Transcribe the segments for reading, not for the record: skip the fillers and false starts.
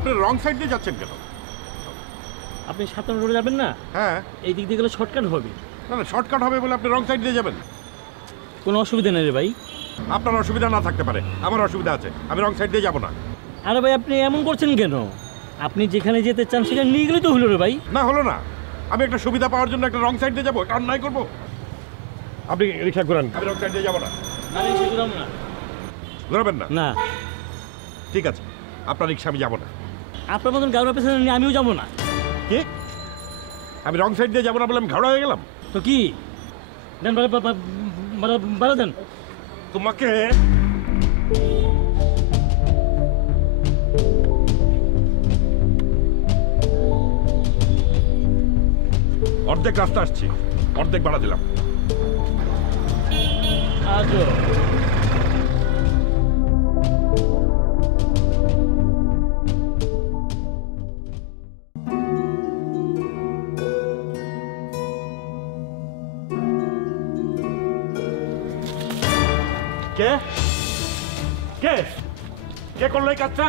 আপনি wrong side দিয়ে যাচ্ছেন কেন? আপনি 57 রোডে যাবেন না? হ্যাঁ। এই দিক দিয়ে গেলে শর্টকাট হবে। না না, শর্টকাট হবে বলে আপনি রং সাইড দিয়ে যাবেন? কোনো অসুবিধা নেই রে ভাই। আপনার অসুবিধা না থাকতে পারে, আমার অসুবিধা আছে। আমি রং সাইড দিয়ে যাবো না। আরে ভাই আপনি এমন করছেন কেন? আপনি যেখানে যেতে চান সেখানে নিয়ে গেলে তো হলো রে ভাই। না হলো না, আমি একটা সুবিধা পাওয়ার জন্য একটা রং সাইড দিয়ে যাবো, এটা অন্যায় করবো? আপনি রিক্সা ঘোরান, আমি রং সাইড দিয়ে যাবো না। ঘোরাবেন না? না। ঠিক আছে, আপনার রিক্সা আমি যাবো না। আপনার মতন গাড়ি পেছনে নিয়ে আমিও যাবো না। কি? আমি রং সাইড দিয়ে যাবো না বলে আমি ঘাড়া হয়ে গেলাম? তো কি দেন, বাড়া দেন। তোমাকে অর্ধেক রাস্তা আসছি, অর্ধেক বাড়া দিলাম। আজও কে কে কে করলো এই কাজটা?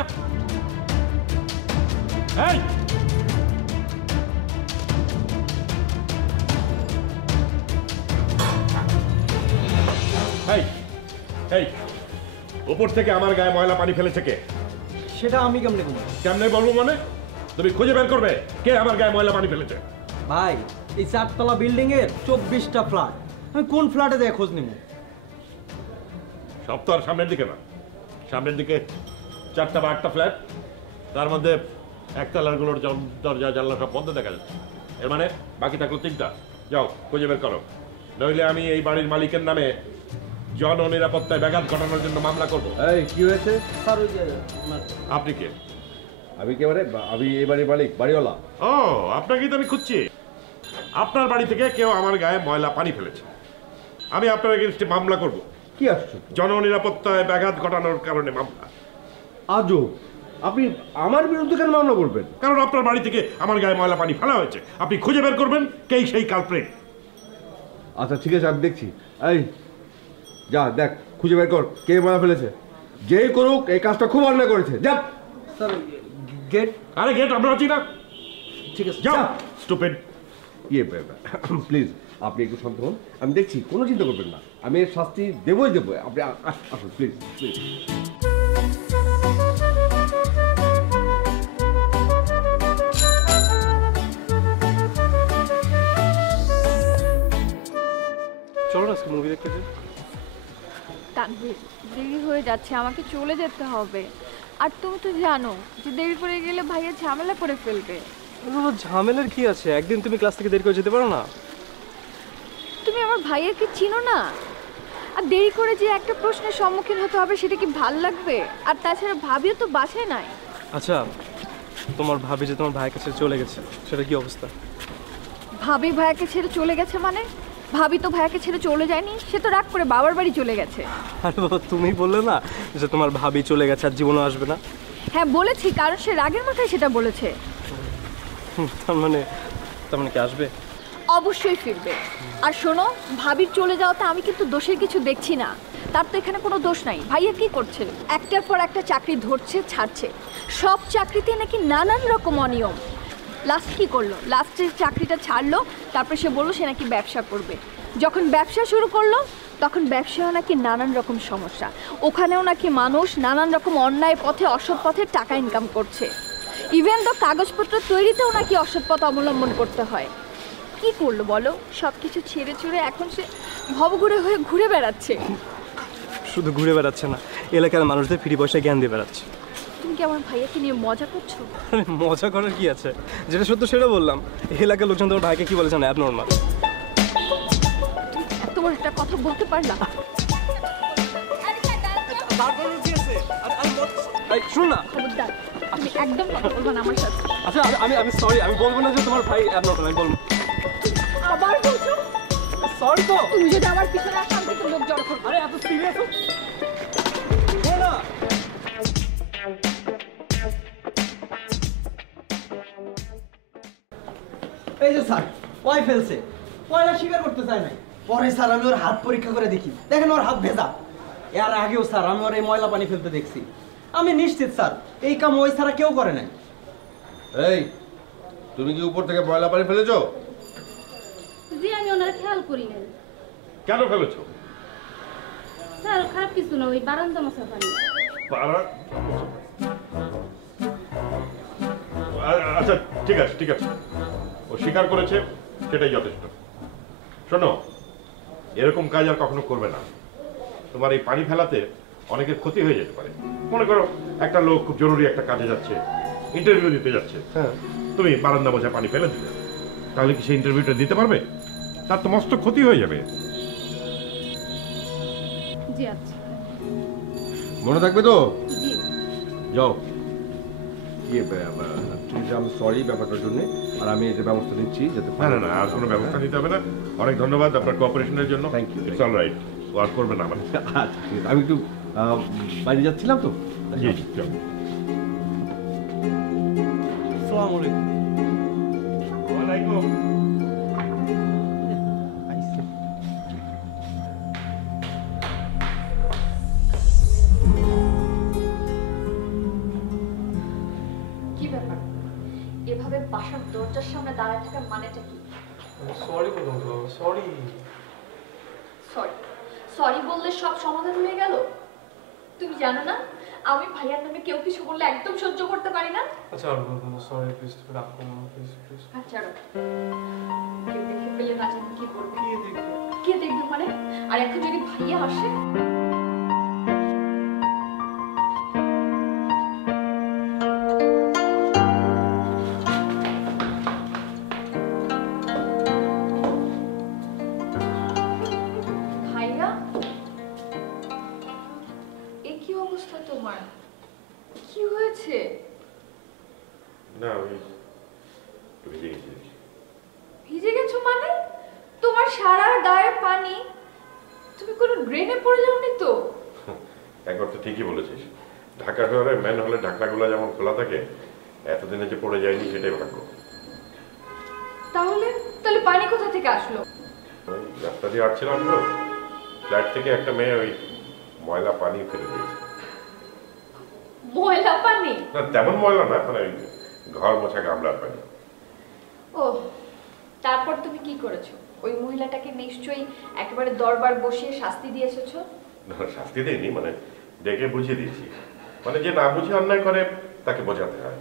এই এই উপর থেকে আমার গায়ে ময়লা পানি ফেলেছে কে? সেটা আমি কেমনে বলবো? কেমনে বলবো মানে? তুমি খুঁজে বের করবে কে আমার গায়ে ময়লা পানি ফেলেছে। ভাই এই 4 তলা বিল্ডিং এর 24টা ফ্ল্যাট, আমি কোন ফ্ল্যাটে যায় খোঁজ নিব? সব তো আর সামনের দিকে না, সামনের দিকে 4টা বা 8টা ফ্ল্যাট, তার মধ্যে একতলারগুলোর দরজা জানলা সব বন্ধ দেখা যাচ্ছে। এর মানে বাকি থাকলো 3টা। যাও খুঁজে বের করো, নইলে আমি এই বাড়ির মালিকের নামে জন নিরাপত্তায় ব্যাঘাত ঘটানোর জন্য মামলা করবো। এই কি হয়েছে? স্যার ওই যে আপনি কে? আমি কে মানে? আমি এই বাড়ির মালিক, বাড়িওয়ালা। ও, আপনাকেই তো আমি খুঁজছি। আপনার বাড়ি থেকে কেউ আমার গায়ে ময়লা পানি ফেলেছে, আমি আপনার এগেইনস্টে মামলা করব। কি আসছো? জননিরাপত্তায় ব্যাঘাত ঘটানোর কারণে মামলা। আজও আপনি আমার বিরুদ্ধে কেন মামলা করবেন? কারণ আপনার বাড়ি থেকে আমার গায়ে ময়লা পানি ফেলা হয়েছে, আপনি খুঁজে বের করবেন কে সেই কালপ্রিট। আচ্ছা ঠিক আছে, আমি দেখছি। এই যা দেখ, খুঁজে বের কর কে ময়লা ফেলেছে। যেই করুক এই কাজটা খুব অন্যায় করেছে। যা। Sir gate. আরে গেট আমরা আছি না। ঠিক আছে যাও স্টুপিড। প্লিজ আপনি একটু শান্ত হন, আমি দেখছি, কোনো চিন্তা করবেন না, আমি এর শাস্তি দেবই দেবো। আপনি আসুন প্লিজ প্লিজ। চলো না মুভি দেখতে যাই। তানভীর, দেরি হয়ে যাচ্ছে, আমাকে চলে যেতে হবে। আর তুমি তো জানো যে দেরি করে গেলে ভাইয়া ঝামেলা করে ফেলবে। ঝামেলার কি আছে? একদিন তুমি ক্লাস থেকে দেরি করে যেতে পারো না? তুমি আমার ভাইয়াকে চিনো না? আর দেরি করে যে একটা প্রশ্নের সম্মুখীন হতে হবে সেটা কি ভাল লাগবে? আর তাছাড়া ভাবিও তো বাসায় নাই। আচ্ছা তোমার ভাবি যে তোমার ভাইয়ের কাছে চলে গেছে, সেটা কি অবস্থা? ভাবি ভাইয়াকে ছেড়ে চলে গেছে মানে? ভাবি তো ভাইয়াকে ছেড়ে চলে যায়নি, সে তো রাগ করে বাবার বাড়ি চলে গেছে। আরে বাবা, তুমি বললে না যে তোমার ভাবি চলে গেছে আর জীবনও আসবে না? হ্যাঁ বলেছি, কারণ সে রাগের মাথায় সেটা বলেছে। তার মানে কি আসবে? অবশ্যই ফিরবে। আর শোনো, ভাবির চলে যাওয়াতে আমি কিন্তু দোষের কিছু দেখছি না। তার তো এখানে কোনো দোষ নাই। ভাইয়া কি করছে? একটার পর একটা চাকরি ধরছে, ছাড়ছে। সব চাকরিতে নাকি নানান রকম অনিয়ম। লাস্ট কি করলো? লাস্টের চাকরিটা ছাড়লো, তারপরে সে বললো সে নাকি ব্যবসা করবে। যখন ব্যবসা শুরু করলো তখন ব্যবসায়ও নাকি নানান রকম সমস্যা। ওখানেও নাকি মানুষ নানান রকম অন্যায় পথে, অসৎ পথে টাকা ইনকাম করছে। ইভেন তো কাগজপত্র তৈরিতেও নাকি অসৎ পথ অবলম্বন করতে হয়। কি করলো বলো? সব কিছু ছেড়ে ছুড়ে এখন সে ভবঘুরে হয়ে ঘুরে বেড়াচ্ছে। শুধু ঘুরে বেড়াচ্ছে না, এলাকার মানুষদের ফ্রি পয়সা জ্ঞান দিয়ে বেড়াচ্ছে। তুমি কি আমার ভাইয়াকে নিয়ে মজা করছো? আরে মজা করার কি আছে? যেটা সত্য সেটা বললাম। এলাকার লোকজন তোমার ভাইকে কি বলে জানো? অ্যাবনর্মাল। এত বড় একটা কথা বলতে পারলাম? শুন না, খবরদার, তুমি একদম কথা বলবে না আমার সাথে। আচ্ছা আমি সরি, আমি বলবো না যে তোমার ভাই অ্যাবনর্মাল, আমি বলবো। আবার বলছো? সরি তো। তুমি যদি আমার পিছনে আসো আমি তো লোক জড়ো করবো। আরে এত সিরিয়াস হো না। এই যে স্যার ওই ফেলছে, পয়লা স্বীকার করতে চায় নাই। পরে স্যার আমি ওর হাত পরীক্ষা করে দেখি, দেখেন ওর হাত ভেজা। এর আগেও স্যার আমি ওর এই ময়লা পানি ফেলতে দেখছি। আমি নিশ্চিত স্যার এই কাম ওই ছাড়া কেউ করে নাই। এই তুমি কি উপর থেকে ময়লা পানি ফেলেছো? জি আমি ওনারা খেয়াল করি নাই কেন ফেলেছো? স্যার খারাপ কিছু না, ওই বারান্দা মশা পানি। আচ্ছা ঠিক আছে ঠিক আছে, ও স্বীকার করেছে, সেটাই যথেষ্ট। শোনো, এরকম কাজ আর কখনো করবে না। তোমার এই পানি ফেলাতে অনেকের ক্ষতি হয়ে যেতে পারে। মনে করো একটা লোক খুব জরুরি একটা কাজে যাচ্ছে, ইন্টারভিউ দিতে যাচ্ছে, হ্যাঁ, তুমি বারান্দা মোছা পানি ফেলে দিলে, তাহলে কি সেই ইন্টারভিউটা দিতে পারবে? তার তো মস্ত ক্ষতি হয়ে যাবে। জি আচ্ছা। মনে থাকবে তো? জি। যাও আমি সরি ব্যাপারটার জন্য, আর আমি এটা ব্যবস্থা নিচ্ছি যাতে। না না না, আর কোনো ব্যবস্থা নিতে হবে না। অনেক ধন্যবাদ আপনার কোঅপারেশনের জন্য। Thank you. It's all right, ও আর করবে না আমার। আচ্ছা ঠিক আছে, আমি একটু বাইরে যাচ্ছিলাম তো। জি জি, চলো। আসসালামু আলাইকুম। ওয়ালাইকুম। কি ব্যাপার, এভাবে বাসার দরজার সামনে দাঁড়ায় থাকার মানেটা কি? সরি বলুন তো, সরি। সরি সরি বললে সব সমাধান হয়ে গেল? তুমি জানো না আমি ভাইয়ার নামে কেউ কিছু বললে একদম সহ্য করতে পারি না। আচ্ছা সরি, প্লিজ রাগ করুন না, প্লিজ প্লিজ। আচ্ছা কেউ দেখে ফেলে না জানি কি বলবে? কে দেখবে? কে দেখবে মানে? আর এখন যদি ভাইয়া আসে? ভাইয়া, এ কি অবস্থা তোমার? কি হয়েছে? না আমি ভিজে গেছি। ভিজে গেছো মানে? তোমার সারা গায়ে পানি, তুমি কোনো ড্রেনে পড়ে যাওনি তো? একবার তো ঠিকই বলেছিস, ঢাকা শহরে ম্যান হলে ঢাকনাগুলো যেমন খোলা থাকে, এতদিনে যে পড়ে যায়নি সেটাই ভাগ্য। তাহলে তাহলে পানি কোথা থেকে আসলো? ওই রাস্তা দিয়ে আসছিলাম তো, ফ্ল্যাট থেকে একটা মেয়ে ওই ময়লা পানি ফেলে দিয়েছে। ময়লা পানি? না তেমন ময়লা না, মানে ওই ঘর মোছা গামলার পানি। ও, তারপর তুমি কি করেছো? ওই মহিলাটাকে নিশ্চয়ই একেবারে দরবার বসিয়ে শাস্তি দিয়ে এসেছো? না শাস্তি দেয়নি, মানে ডেকে বুঝিয়ে দিয়েছি। মানে যে না বুঝে অন্যায় করে তাকে বোঝাতে হয়,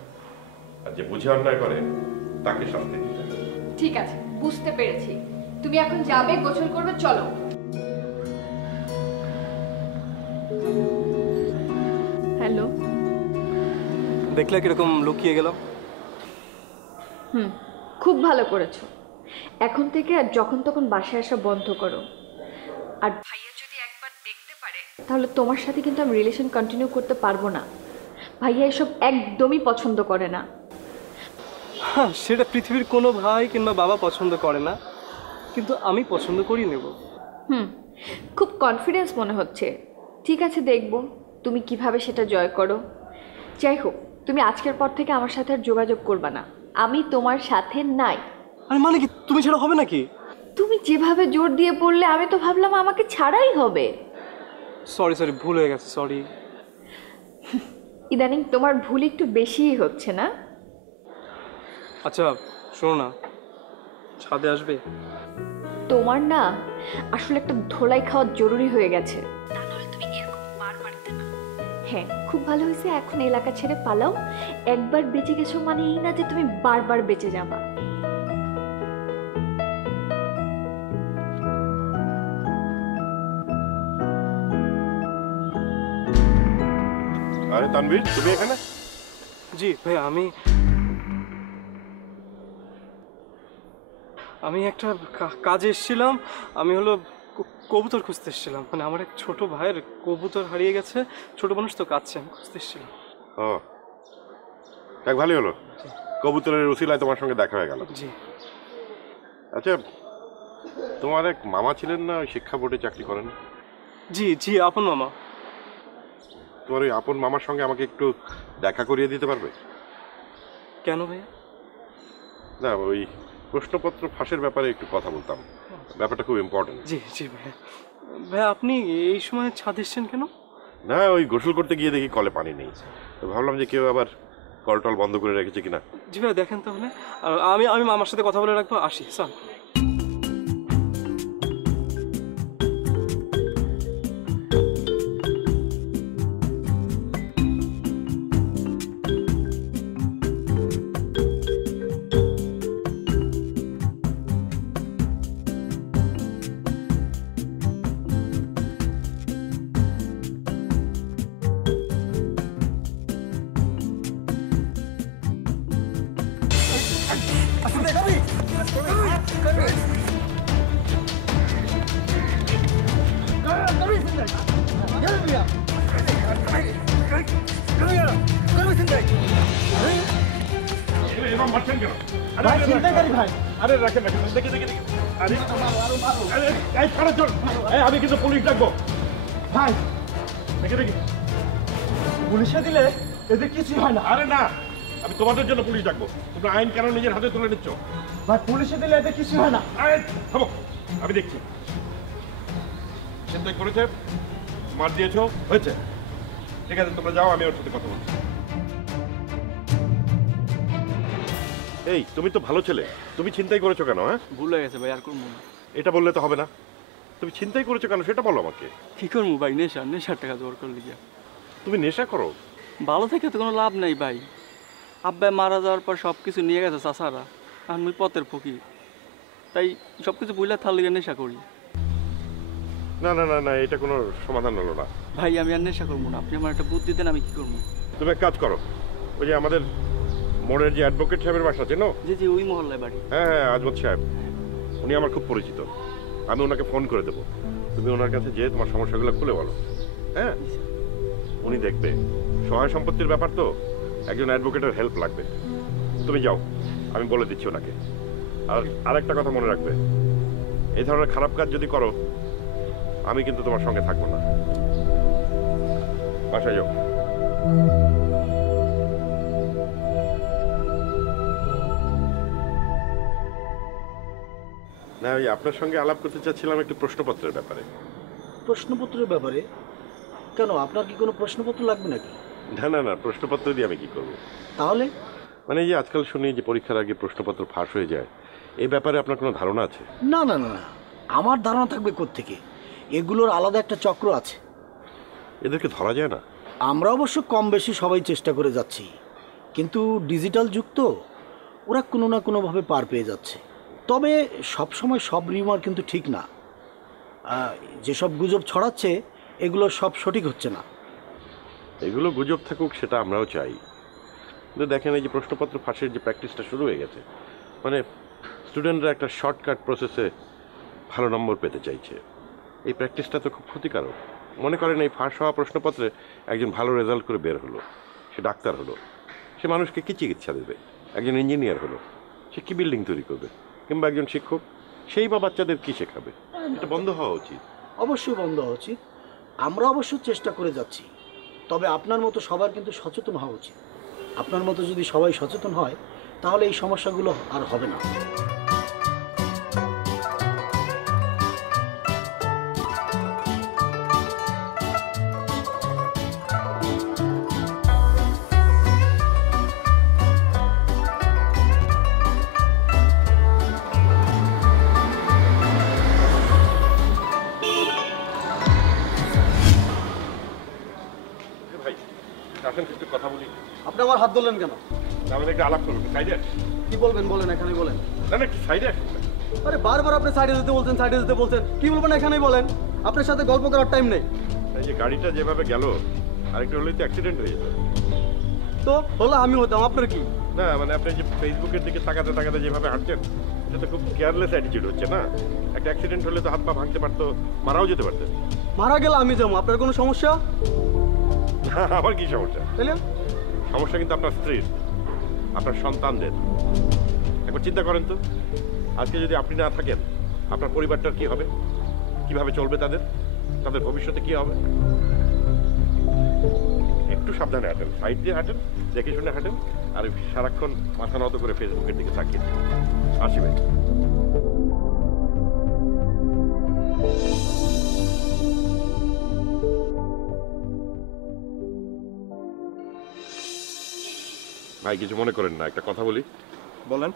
আর যে বুঝে অন্যায় করে তাকে শাস্তি দিতে হয়। ঠিক আছে, বুঝতে পেরেছি। তুমি এখন যাবে, গোসল করবে, চলো। হ্যালো। দেখলে কিরকম লুকিয়ে গেলাম? খুব ভালো করেছো। এখন থেকে আর যখন তখন বাসায় আসা বন্ধ করো। আর ভাইয়া যদি একবার দেখতে পারে তাহলে তোমার সাথে কিন্তু আমি রিলেশন কন্টিনিউ করতে পারবো না। ভাইয়া এসব একদমই পছন্দ করে না। হ্যাঁ, সেটা পৃথিবীর কোনো ভাই কিংবা বাবা পছন্দ করে না, কিন্তু আমি পছন্দ করি নেব। খুব কনফিডেন্স মনে হচ্ছে। ঠিক আছে, দেখবো তুমি কিভাবে সেটা জয় করো। যাই হোক, তুমি আজকের পর থেকে আমার সাথে আর যোগাযোগ করবে না। আমি তোমার সাথে নাই। আরে মানে কি, তুমি ছাড়া হবে নাকি? তুমি যেভাবে জোর দিয়ে পড়লে আমি তো ভাবলাম আমাকে ছাড়াই হবে। সরি সরি, ভুল হয়ে গেছে, সরি। ইদানিং তোমার ভুল একটু বেশিই হচ্ছে না? আচ্ছা শোনো না, ছাদে আসবে? তোমার না আসলে একটা ধোলাই খাওয়া জরুরি হয়ে গেছে। তা নাহলে তুমি এরকম বার মারতে না। হ্যাঁ, খুব ভালো হয়েছে এখন এলাকা ছেড়ে পালাও। একবার বেঁচে গেছো মানে এই না যে তুমি বারবার বেঁচে যাবা। আরে তানভীর, তুমি এখানে? জি ভাই, আমি একটা কাজে এসেছিলাম। আমি হলো কবুতর খুঁজতে এসেছিলাম। মানে আমার এক ছোট ভাইয়ের কবুতর হারিয়ে গেছে, ছোট মানুষ তো কাঁদছে, আমি খুঁজতে এসেছিলাম। ও দেখ, ভালোই হলো, কবুতরের উসিলায় তোমার সঙ্গে দেখা হয়ে গেল। জি। আচ্ছা, তোমার এক মামা ছিলেন না, ওই শিক্ষা বোর্ডে চাকরি করেন? জি জি, আপন মামা। তোমার ওই আপন মামার সঙ্গে আমাকে একটু দেখা করিয়ে দিতে পারবে? কেন ভাইয়া? না, ওই প্রশ্নপত্র ফাঁসের ব্যাপারে একটু কথা বলতাম, ব্যাপারটা খুব ইম্পর্টেন্ট। জি জি ভাইয়া। ভাইয়া আপনি এই সময় ছাদ এসছেন কেন? না, ওই গোসল করতে গিয়ে দেখি কলে পানি নেই, তো ভাবলাম যে কেউ আবার কল টল বন্ধ করে রেখেছে কিনা। জি ভাই দেখেন তাহলে। আর আমি আমি মামার সাথে কথা বলে রাখবো, আসি স্যার। এরকম মারছেন কেন? ভাই ছিনতাইকারী ভাই। আরে রাখেন রাখেন, দেখি দেখি দেখি। আরে আরে, এই ছাড়ো চল, এই আমি কিন্তু পুলিশ ডাকবো। ভাই দেখি দেখি। পুলিশে দিলে এদের কিছুই হয় না। আরে না, আমি তোমাদের জন্য পুলিশ ডাকবো। তোমরা আইন কেন নিজের হাতে তুলে নিচ্ছ? ভাই পুলিশে দিলে এদের কিছুই হয় না। আরে থামো, আমি দেখছি। চিন্তাই করেছে, মার দিয়েছো, হয়েছে। ঠিক আছে, তোমরা যাও, আমি ওর সাথে কথা বলছি। এই, তুমি তো ভালো ছেলে, তুমি চিন্তাই করেছো কেন? হ্যাঁ, ভুল হয়ে গেছে ভাই, আর করবো না। এটা বললে তো হবে না। তুমি চিন্তাই করেছো কেন সেটা বলো আমাকে। কি করবো ভাই, নেশার টাকা জোর করলে গিয়া। তুমি নেশা করো? ভালো থেকে তো কোনো লাভ নেই ভাই। আব্বাই মারা যাওয়ার পর সব কিছু নিয়ে গেছে চাচারা, আমি পথের ফকির, তাই সব কিছু বুঝলে থাল লিগে নেশা করি। না না না না, এটা কোনো সমাধান হলো না। ভাই আমি আর নেশা করবো না, আপনি আমার একটা বুদ্ধি দেন, আমি কি করবো? তুমি এক কাজ করো, ওই যে আমাদের মোড়ের যে অ্যাডভোকেট সাহেবের বাসা চেনো? জি জি, ওই মহল্লায় বাড়ি। হ্যাঁ হ্যাঁ, আজমত সাহেব, উনি আমার খুব পরিচিত। আমি ওনাকে ফোন করে দেবো, তুমি ওনার কাছে যেয়ে তোমার সমস্যাগুলো খুলে বলো। হ্যাঁ, উনি দেখবে। সহায় সম্পত্তির ব্যাপার তো, একজন অ্যাডভোকেটের হেল্প লাগবে। তুমি যাও, আমি বলে দিচ্ছি ওনাকে। আর আরেকটা কথা মনে রাখবে, এই ধরনের খারাপ কাজ যদি করো, আমি কিন্তু তোমার সঙ্গে থাকবো না। বাসায় যাও। না, ওই আপনার সঙ্গে আলাপ করতে চাচ্ছিলাম একটু প্রশ্নপত্রের ব্যাপারে। প্রশ্নপত্রের ব্যাপারে? কেন, আপনার কি কোনো প্রশ্নপত্র লাগবে নাকি? না না না, প্রশ্নপত্র দিয়ে আমি কি করব? তাহলে মানে এই যে আজকাল শুনি যে পরীক্ষার আগে প্রশ্নপত্র ফাঁস হয়ে যায়, এই ব্যাপারে আপনার কোনো ধারণা আছে? না না না না, আমার ধারণা থাকবে কোত্থেকে? এগুলোর আলাদা একটা চক্র আছে। এদেরকে ধরা যায় না? আমরা অবশ্য কম বেশি সবাই চেষ্টা করে যাচ্ছি, কিন্তু ডিজিটাল যুগ তো, ওরা কোনো না কোনোভাবে পার পেয়ে যাচ্ছে। তবে সব সময় সব রিউমার কিন্তু ঠিক না। যেসব গুজব ছড়াচ্ছে এগুলো সব সঠিক হচ্ছে না। এগুলো গুজব থাকুক, সেটা আমরাও চাই। কিন্তু দেখেন, এই যে প্রশ্নপত্র ফাঁসের যে প্র্যাকটিসটা শুরু হয়ে গেছে, মানে স্টুডেন্টরা একটা শর্টকাট প্রসেসে ভালো নম্বর পেতে চাইছে। এই প্র্যাকটিসটা তো খুব ক্ষতিকারক। মনে করেন, এই ফাঁস হওয়া প্রশ্নপত্রে একজন ভালো রেজাল্ট করে বের হলো, সে ডাক্তার হলো, সে মানুষকে কী চিকিৎসা দেবে? একজন ইঞ্জিনিয়ার হলো, সে কী বিল্ডিং তৈরি করবে? কিংবা একজন শিক্ষক, সেই বা বাচ্চাদের কী শেখাবে? এটা বন্ধ হওয়া উচিত। অবশ্যই বন্ধ হওয়া উচিত। আমরা অবশ্য চেষ্টা করে যাচ্ছি, তবে আপনার মতো সবার কিন্তু সচেতন হওয়া উচিত। আপনার মতো যদি সবাই সচেতন হয়, তাহলে এই সমস্যাগুলো আর হবে না। ভাই আসেন, একটু কথা বলি। আপনি আমার হাত ধরলেন কেন? আমাদের একটু আলাপ করবো, সাইডে। কি বলবেন বলেন, এখানেই বলেন। না না, একটু সাইডে আসুন। আরে বারবার আপনি সাইডে যেতে বলছেন, সাইডে যেতে বলছেন, কি বলবেন এখানেই বলেন। আপনার সাথে গল্প করার টাইম নেই। এই যে গাড়িটা যেভাবে গেল, আরেকটা হলেই তো অ্যাক্সিডেন্ট হয়ে যেত। তো হলো আমি হতাম, আপনার কি? না মানে আপনি যে ফেসবুকের দিকে তাকাতে তাকাতে যেভাবে হাঁটছেন, এটা তো খুব কেয়ারলেস অ্যাটিটিউড হচ্ছে না? একটা অ্যাক্সিডেন্ট হলে তো হাত পা ভাঙতে পারতো, মারাও যেতে পারতেন। মারা গেলে আমি যাবো, আপনার কোনো সমস্যা? আমার কি সমস্যা? তাইলে সমস্যা কিন্তু আপনার স্ত্রীর, আপনার সন্তানদের। একবার চিন্তা করেন তো, আজকে যদি আপনি না থাকেন, আপনার পরিবারটার কি হবে? কিভাবে চলবে তাদের? তাদের ভবিষ্যতে কি হবে? একটু সাবধানে হাঁটেন, সাইড দিয়ে হাঁটেন, দেখে শুনে হাঁটেন, আর সারাক্ষণ মাথা নত করে ফেসবুকের দিকে তাকিয়ে। আসি ভাই। ভাই কিছু মনে করেন না, একটা কথা বলি। বলেন।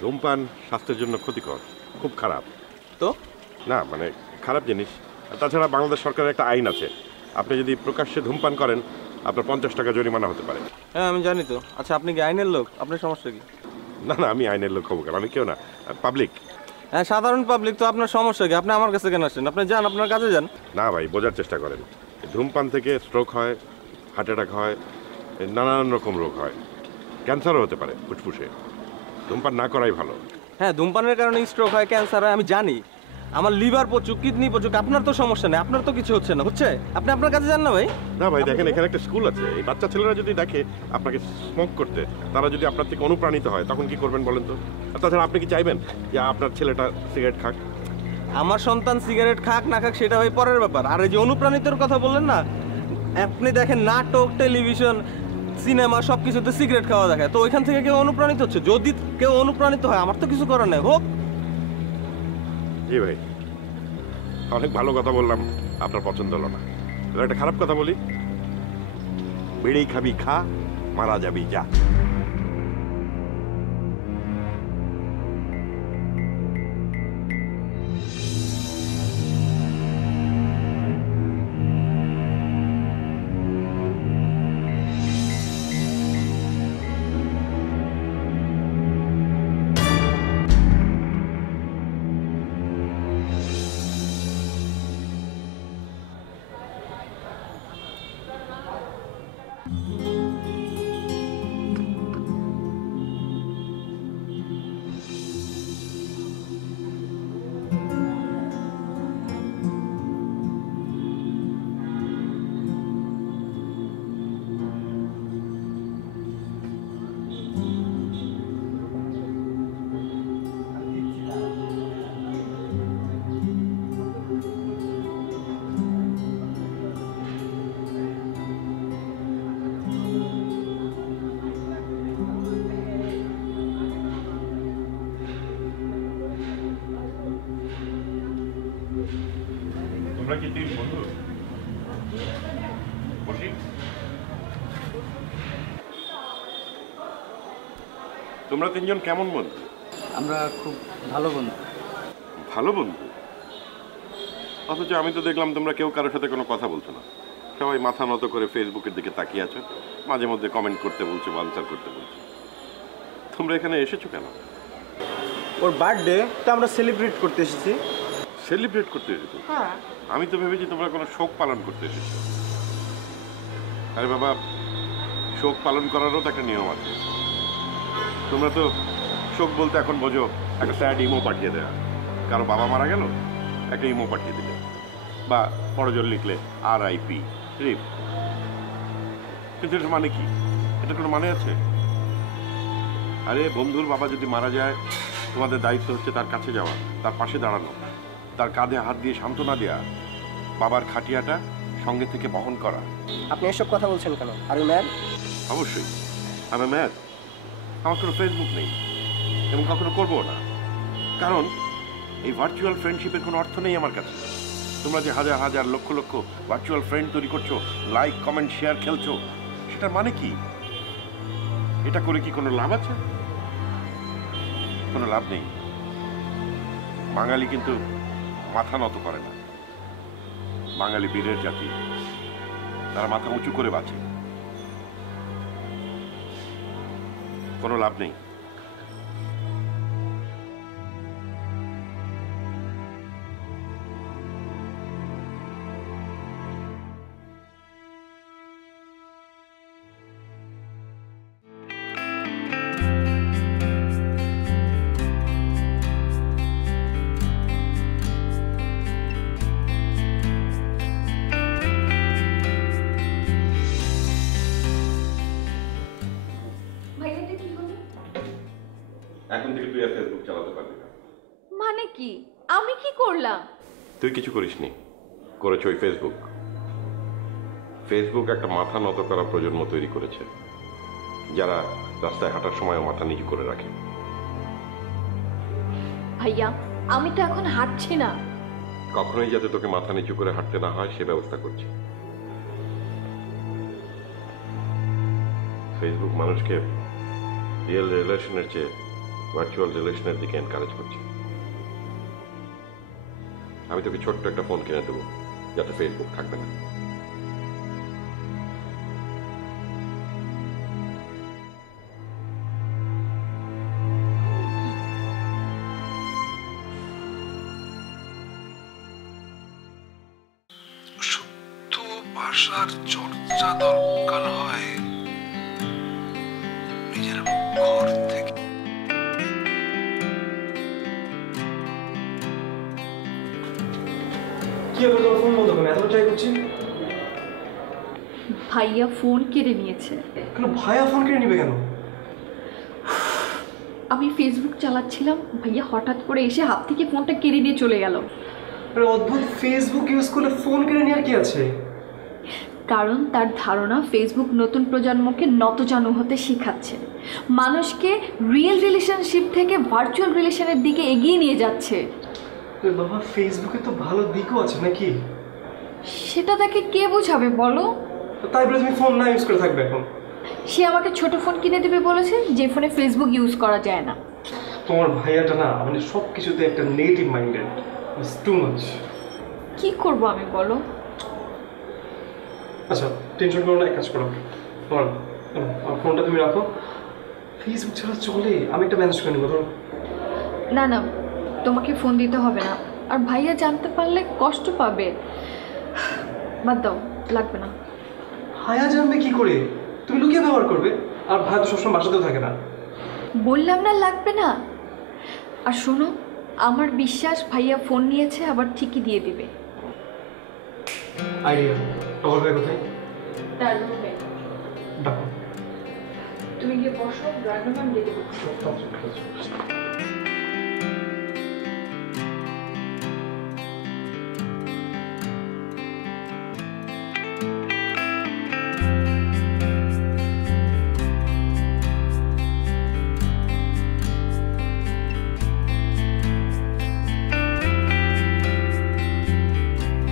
ধূমপান স্বাস্থ্যের জন্য ক্ষতিকর, খুব খারাপ। তো না মানে খারাপ জিনিস। আর তাছাড়া বাংলাদেশ সরকারের একটা আইন আছে, আপনি যদি প্রকাশ্যে ধূমপান করেন আপনার 50 টাকা জরিমানা হতে পারে। হ্যাঁ আমি জানি তো। আচ্ছা আপনি কি আইনের লোক? আপনার সমস্যা কি? না না, আমি আইনের লোক হবো কেন? আমি কেউ না, পাবলিক। হ্যাঁ সাধারণ পাবলিক তো। আপনার সমস্যা কি? আপনি আমার কাছে কেন আসছেন? আপনি যান, আপনার কাজে যান। না ভাই, বোঝার চেষ্টা করেন। ধূমপান থেকে স্ট্রোক হয়, হার্ট অ্যাটাক হয়, নানান রকম রোগ হয়, ক্যান্সারও হতে পারে ফুসফুসে। ধূমপান না করাই ভালো। হ্যাঁ ধূমপানের কারণে স্ট্রোক হয়, ক্যান্সার হয়, আমি জানি। আমার লিভার পচুক, কিডনি পচুক, আপনার তো সমস্যা নেই। আপনার তো কিছু হচ্ছে না। হচ্ছে? আপনি আপনার কাছে যান না ভাই। না ভাই দেখেন, এখানে একটা স্কুল আছে। এই বাচ্চা ছেলেরা যদি দেখে আপনাকে স্মোক করতে, তারা যদি আপনার থেকে অনুপ্রাণিত হয় তখন কি করবেন বলেন তো? আর তাছাড়া আপনি কি চাইবেন যে আপনার ছেলেটা সিগারেট খাক? আমার সন্তান সিগারেট খাক না খাক সেটা হয় পরের ব্যাপার। আর এই যে অনুপ্রাণিতর কথা বললেন না, আপনি দেখেন নাটক, টেলিভিশন, সিনেমা সব কিছুতে সিগারেট খাওয়া দেখায়। তো ওইখান থেকে কেউ অনুপ্রাণিত হচ্ছে। যদি কেউ অনুপ্রাণিত হয়, আমার তো কিছু করার নেই, হোক। জি ভাই, অনেক ভালো কথা বললাম, আপনার পছন্দ হলো না। এবার একটা খারাপ কথা বলি, বিড়ি খাবি খা, মারা যাবি যা। তোমরা কি তিন বন্ধু? বসি। তোমরা তিনজন কেমন বন্ধু? আমরা খুব ভালো বন্ধু। ভালো বন্ধু? অথচ আমি তো দেখলাম তোমরা কেউ কারোর সাথে কোনো কথা বলছো না, সবাই মাথা নত করে ফেসবুকের দিকে তাকিয়ে আছো, মাঝে মধ্যে কমেন্ট করতে বলছো, আনসার করতে বলছো। তোমরা এখানে এসেছো কেন? ওর বার্থডে তা আমরা সেলিব্রেট করতে এসেছি। সেলিব্রেট করতে এসেছো? হ্যাঁ। আমি তো ভেবেছি তোমরা কোনো শোক পালন করতে এসেছো। আরে বাবা, শোক পালন করারও তো একটা নিয়ম আছে। তোমরা তো শোক বলতে এখন বোঝো একটা স্যাড ইমো পাঠিয়ে দেয়া, কারো বাবা মারা গেল একটা ইমো পাঠিয়ে দিলে, বা পরজোর লিখলে RIP রিপ। কিন্তু এটার মানে কি? এটা কোনো মানে আছে? আরে বন্ধুর বাবা যদি মারা যায়, তোমাদের দায়িত্ব হচ্ছে তার কাছে যাওয়া, তার পাশে দাঁড়ানো, তার কাঁধে হাত দিয়ে সান্ত্বনা দেওয়া, বাবার খাটিয়াটা সঙ্গে থেকে বহন করা। আপনি এসব কথা বলছেন কেন? আর ম্যাড? অবশ্যই আমি ম্যাড। আমার কোনো ফেসবুক নেই এবং কখনো করবো না, কারণ এই ভার্চুয়াল ফ্রেন্ডশিপের কোনো অর্থ নেই আমার কাছে। তোমরা যে হাজার হাজার লক্ষ লক্ষ ভার্চুয়াল ফ্রেন্ড তৈরি করছো, লাইক কমেন্ট শেয়ার খেলছো, সেটার মানে কি? এটা করে কি কোনো লাভ আছে? কোনো লাভ নেই। বাঙালি কিন্তু মাথা নত করে না। বাঙালি বীরের জাতি, তারা মাথা উঁচু করে বাঁচে। কোনো লাভ নেই। এখন থেকে তুই আর ফেসবুক চালাতে পারবি না। মানে কি? আমি কি করলাম? তুই কিছু করিসনি, করেছ ওই ফেসবুক। ফেসবুক একটা মাথা নত করা প্রজন্ম তৈরি করেছে, যারা রাস্তায় হাঁটার সময় মাথা নিচু করে রাখে। ভাইয়া, আমি তো এখন হাঁটছি না। কখনোই যাতে তোকে মাথা নিচু করে হাঁটতে না হয় সে ব্যবস্থা করছি। ফেসবুক মানুষকে রিয়েল রিলেশনের চেয়ে ভার্চুয়াল রিলেশনের দিকে এনকারেজ করছে। আমি তোকে ছোট্ট একটা ফোন কিনে দেবো যাতে ফেসবুক থাকবে না। শুদ্ধ ভাষার চর্চা দরকার হয় নিজের ঘর থেকে। কি হবে তোমার ফোন বন্ধ করে এত ট্রাই করছি? ভাইয়া ফোন কেড়ে নিয়েছে। কেন ভাইয়া ফোন কেড়ে নিবে কেন? আমি ফেসবুক চালাচ্ছিলাম, ভাইয়া হঠাৎ করে এসে হাত থেকে ফোনটা কেড়ে নিয়ে চলে গেল। আরে অদ্ভুত, ফেসবুক ইউজ করলে ফোন কেড়ে নেওয়ার কি আছে? কারণ তার ধারণা ফেসবুক নতুন প্রজন্মকে নতজানু হতে শেখাচ্ছে, মানুষকে রিয়েল রিলেশনশিপ থেকে ভার্চুয়াল রিলেশনের দিকে এগিয়ে নিয়ে যাচ্ছে। বাবা, ফেসবুকে তো ভালো দিকও আছে নাকি? সেটা তাকে কে বোঝাবে বলো? তাই বলে তুমি ফোন না ইউজ করে থাকবে এখন? সে আমাকে ছোট ফোন কিনে দেবে বলেছে, যে ফোনে ফেসবুক ইউজ করা যায় না। তোমার ভাইয়াটা না মানে সব কিছুতে একটা নেগেটিভ মাইন্ডেড, টু মাচ। কি করব আমি বলো? আচ্ছা টেনশন করো না, এক কাজ করো, তোমার ফোনটা তুমি রাখো, ফেসবুক ছাড়া চলে, আমি একটা ম্যানেজ করে নেবো। ধরো। না না, তোমাকে ফোন দিতে হবে না, আর ভাইয়া জানতে পারলে কষ্ট পাবে। বাদ দাও, লাগবে না। ভাইয়া জানবে কি করে? তুমি লুকিয়ে ব্যবহার করবে, আর ভাইয়া তো সবসময় বাসাতেও থাকে না। বললাম না লাগবে না। আর শোনো, আমার বিশ্বাস ভাইয়া ফোন নিয়েছে, আবার ঠিকই দিয়ে দিবে। আইডিয়া। টগর ভাই কোথায়? তার রুমে। ডাকো। তুমি গিয়ে বসো, ড্রাইভার ম্যাম ডেকে দিচ্ছি।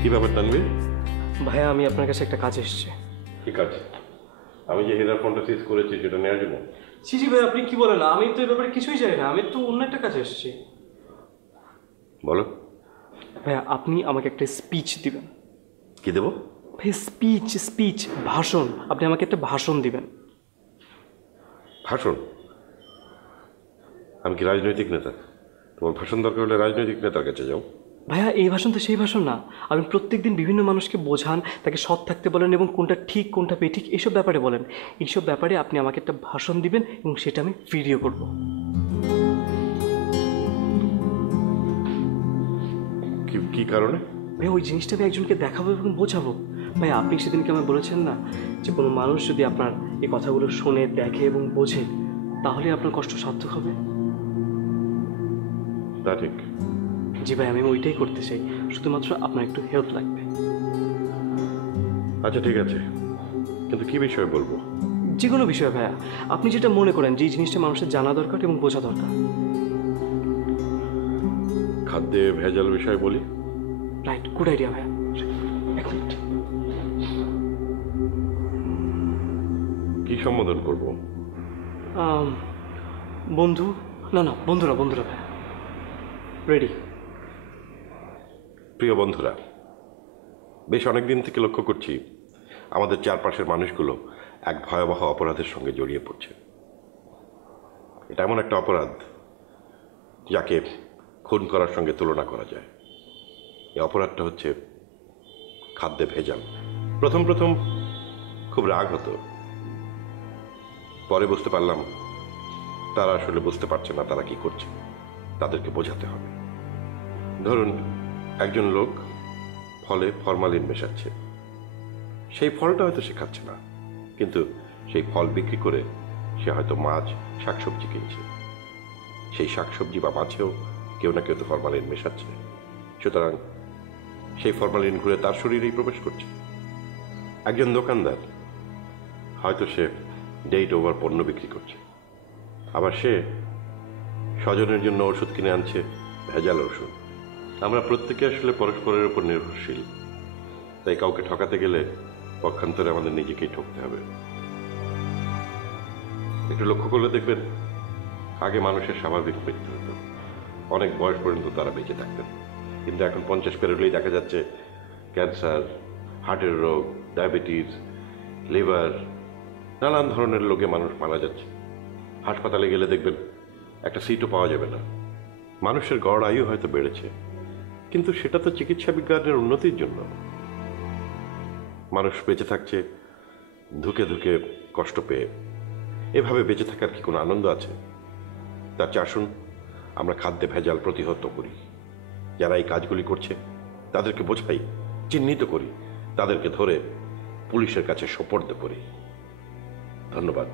কি ব্যাপার তানভীর? ভাইয়া, আমি আপনার কাছে একটা কাজ এসেছে। ঠিক আছে, আমি যে হেরার ফোনটা সিজ করেছি সেটা নেওয়ার জন্য। জি ভাই, আপনি কি বলেন? আমি তো এই ব্যাপারে কিছুই জানি না, আমি তো অন্য একটা কাজে এসেছি। বলো। ভাইয়া, আপনি আমাকে একটা স্পিচ দিবেন। কি দেবো? ভাই স্পিচ, ভাষণ। আপনি আমাকে একটা ভাষণ দিবেন। ভাষণ? আমি কি রাজনৈতিক নেতা? তোমার ভাষণ দরকার হলে রাজনৈতিক নেতার কাছে যাও। ভাইয়া, এই ভাষণ তো সেই ভাষণ না। আপনি প্রত্যেকদিন বিভিন্ন মানুষকে বোঝান, তাকে সৎ থাকতে বলেন এবং কোনটা ঠিক কোনটা বেঠিক এইসব ব্যাপারে বলেন। এইসব ব্যাপারে আপনি আমাকে একটা ভাষণ দিবেন এবং সেটা আমি ভিডিও করব। কি কারণে? ভাই, ওই জিনিসটা আমি একজনকে দেখাবো এবং বোঝাবো। ভাই, আপনি সেদিনকে আমায় বলেছেন না যে কোনো মানুষ যদি আপনার এই কথাগুলো শোনে, দেখে এবং বোঝে, তাহলে আপনার কষ্ট সার্থক হবে। তা ঠিক। জি ভাই, আমি ওইটাই করতে চাই, শুধুমাত্র আপনার একটু হেল্প লাগবে। আচ্ছা ঠিক আছে, কিন্তু কি বিষয়ে বলবো? যে কোনো বিষয় ভাইয়া, আপনি যেটা মনে করেন যে জিনিসটা মানুষের জানা দরকার এবং বোঝা দরকার। খাদ্যে ভেজাল বিষয়ে বলি। রাইট, গুড আইডিয়া ভাইয়া। এক মিনিট। কি সম্বোধন করব? বন্ধু। না, বন্ধুরা ভাইয়া। রেডি। প্রিয় বন্ধুরা, বেশ অনেক দিন থেকে লক্ষ্য করছি আমাদের চারপাশের মানুষগুলো এক ভয়াবহ অপরাধের সঙ্গে জড়িয়ে পড়ছে। এটা এমন একটা অপরাধ যাকে খুন করার সঙ্গে তুলনা করা যায়। এই অপরাধটা হচ্ছে খাদ্যে ভেজাল। প্রথম খুব রাগ হতো, পরে বুঝতে পারলাম তারা আসলে বুঝতে পারছে না তারা কি করছে, তাদেরকে বোঝাতে হবে। ধরুন, একজন লোক ফলে ফরমালিন মেশাচ্ছে, সেই ফলটা হয়তো সে খাচ্ছে না, কিন্তু সেই ফল বিক্রি করে সে হয়তো মাছ শাকসবজি কিনছে। সেই শাকসবজি বা মাছেও কেউ না কেউ তো ফরমালিন মেশাচ্ছে, সুতরাং সেই ফরমালিন ঘুরে তার শরীরেই প্রবেশ করছে। একজন দোকানদার হয়তো সে ডেট ওভার পণ্য বিক্রি করছে, আবার সে স্বজনের জন্য ওষুধ কিনে আনছে ভেজাল ওষুধ। আমরা প্রত্যেকে আসলে পরস্পরের উপর নির্ভরশীল, তাই কাউকে ঠকাতে গেলে পক্ষান্তরে আমাদের নিজেকেই ঠকতে হবে। একটু লক্ষ্য করলে দেখবেন আগে মানুষের স্বাভাবিক মৃত্যু হতো, অনেক বয়স পর্যন্ত তারা বেঁচে থাকতেন। কিন্তু এখন 50 পেরোলেই দেখা যাচ্ছে ক্যান্সার, হার্টের রোগ, ডায়াবেটিস, লিভার, নানান ধরনের রোগে মানুষ মারা যাচ্ছে। হাসপাতালে গেলে দেখবেন একটা সিটও পাওয়া যাবে না। মানুষের গড় আয়ু হয়তো বেড়েছে, কিন্তু সেটা তো চিকিৎসা বিজ্ঞানের উন্নতির জন্য। মানুষ বেঁচে থাকছে ধুকে ধুকে কষ্ট পেয়ে। এভাবে বেঁচে থাকার কি কোনো আনন্দ আছে? তার চেয়ে আসুন আমরা খাদ্যে ভেজাল প্রতিহত করি। যারা এই কাজগুলি করছে তাদেরকে বোঝাই, চিহ্নিত করি, তাদেরকে ধরে পুলিশের কাছে সোপর্দ করি। ধন্যবাদ।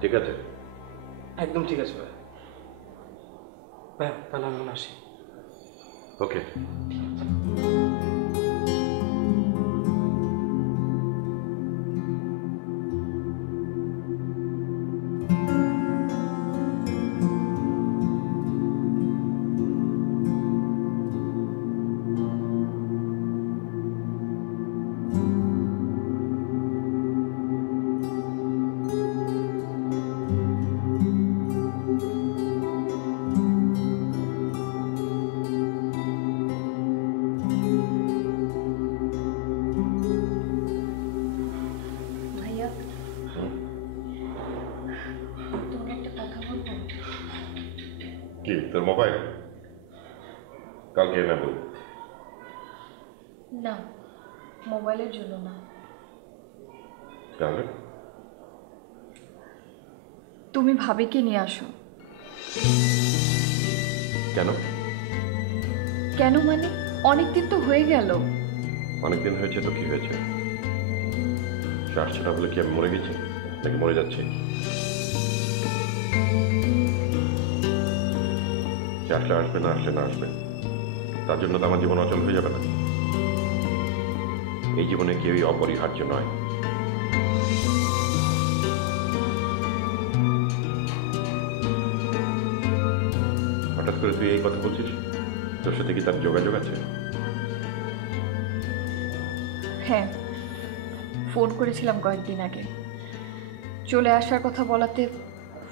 ঠিক আছে? একদম ঠিক আছে ভাই। ভাই তাহলে আমি আসি। ওকে। ভাইয়া তোমাকে একটা কথা বলবো। কি তোর মোবাইল কালকে এনে বল। না, মোবাইলের জন্য না, তাহলে তুমি ভাবিকে নিয়ে আসো। কেন? কেন মানে অনেকদিন তো হয়ে গেল। অনেকদিন হয়েছে তো কি হয়েছে? সে আসছে না বলে কি আমি মরে গেছি নাকি মরে যাচ্ছি? সে আসলে আসবে, না আসলে না আসবে, তার জন্য তো আমার জীবন অচল হয়ে যাবে না। এই জীবনে কেউই অপরিহার্য নয়। হঠাৎ করে তুই এই কথা বলছিস? তোর সাথে কি তার যোগাযোগ আছে? হ্যাঁ, ফোন করেছিলাম কয়েকদিন আগে। চলে আসার কথা বলাতে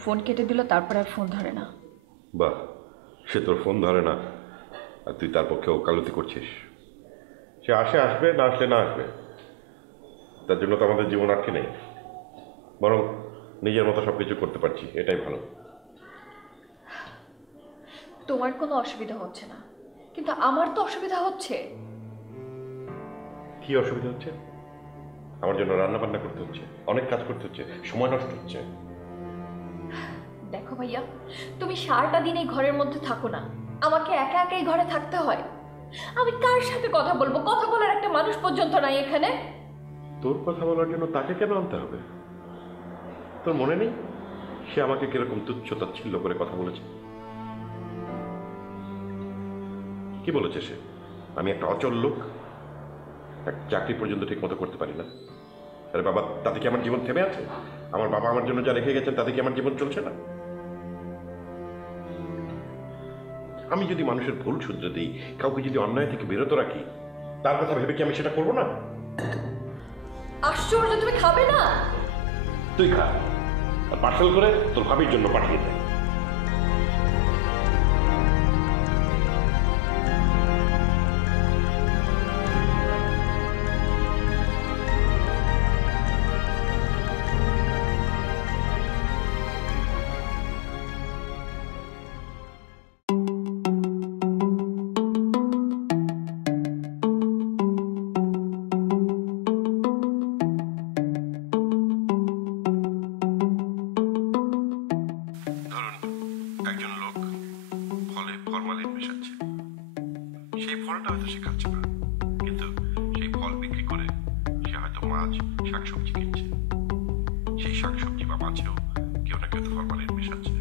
ফোন কেটে দিল, তারপর আর ফোন ধরে না। বাহ, সে তোর ফোন ধরে না আর তুই তার পক্ষে ওকালতি করছিস। সে আসবে, না আসলে না আসবে, তার জন্য তো আমাদের জীবন আটকে নেই। বরং নিজের মতো সবকিছু করতে পারছি, এটাই ভালো। তোমার কোনো অসুবিধা হচ্ছে না, কিন্তু আমার তো অসুবিধা হচ্ছে। কি অসুবিধা হচ্ছে? আমার জন্য রান্না বান্না করতে হচ্ছে, অনেক কাজ করতে হচ্ছে, সময় নষ্ট হচ্ছে। দেখো ভাইয়া, তুমি সারাটা দিন এই ঘরের মধ্যে থাকো না, আমাকে একা একাই ঘরে থাকতে হয়। আমি কার সাথে কথা বলবো? কথা বলার একটা মানুষ পর্যন্ত নাই এখানে। তোর কথা বলার জন্য তাকে কেন আনতে হবে? তোর মনে নেই সে আমাকে কিরকম তুচ্ছ তাচ্ছিল্য করে কথা বলেছে? কি বলেছে সে? আমি একটা অচল লোক, এক চাকরি পর্যন্ত ঠিক মতো করতে পারি না। আরে বাবা, তাতে কি আমার জীবন থেমে আছে? আমার বাবা আমার জন্য যা রেখে গেছেন তাতে কি আমার জীবন চলছে না? আমি যদি মানুষের ভুল শুধরে দিই, কাউকে যদি অন্যায় থেকে বিরত রাখি, তার কথা ভেবে কি আমি সেটা করবো না? আশ্চর্য, তুমি খাবে না? তুই খা, আর পার্সেল করে তোর ভাবির জন্য পাঠিয়ে দে। একজন লোক ফলে ফরমালিন মেশাচ্ছে, সেই ফলটা হয়তো সে খাচ্ছে না, কিন্তু সেই ফল বিক্রি করে সে হয়তো মাছ, শাকসবজি কিনছে। সেই শাকসবজি বা মাছেও কেউ না কেউ তো ফরমালিন মেশাচ্ছে।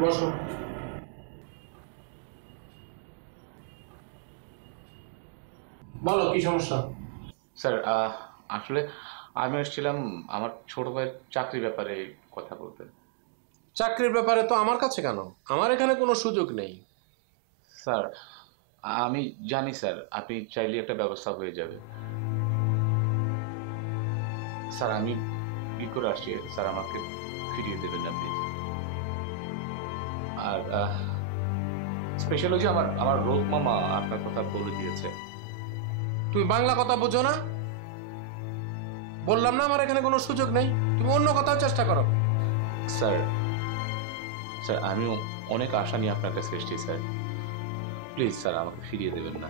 বসো। বলো কি সমস্যা? স্যার আসলে আমি এসেছিলাম আমার ছোট ভাইয়ের চাকরির ব্যাপারে কথা বলতে। চাকরির ব্যাপারে তো আমার কাছে কেন? আমার এখানে কোনো সুযোগ নেই। স্যার আমি জানি স্যার, আপনি চাইলে একটা ব্যবস্থা হয়ে যাবে। স্যার আমি কি করে আসছি স্যার, আমাকে ফিরিয়ে দেবেন না প্লিজ। আর স্পেশাল হচ্ছে আমার রোগ মামা আপনার কথা বলে দিয়েছে। তুমি বাংলা কথা বোঝো না? বললাম না আমার এখানে কোনো সুযোগ নেই, তুমি অন্য কথাও চেষ্টা করো। স্যার স্যার আমি অনেক আশা নিয়ে আপনার কাছে এসেছি স্যার, প্লিজ স্যার আমাকে ফিরিয়ে দেবেন না।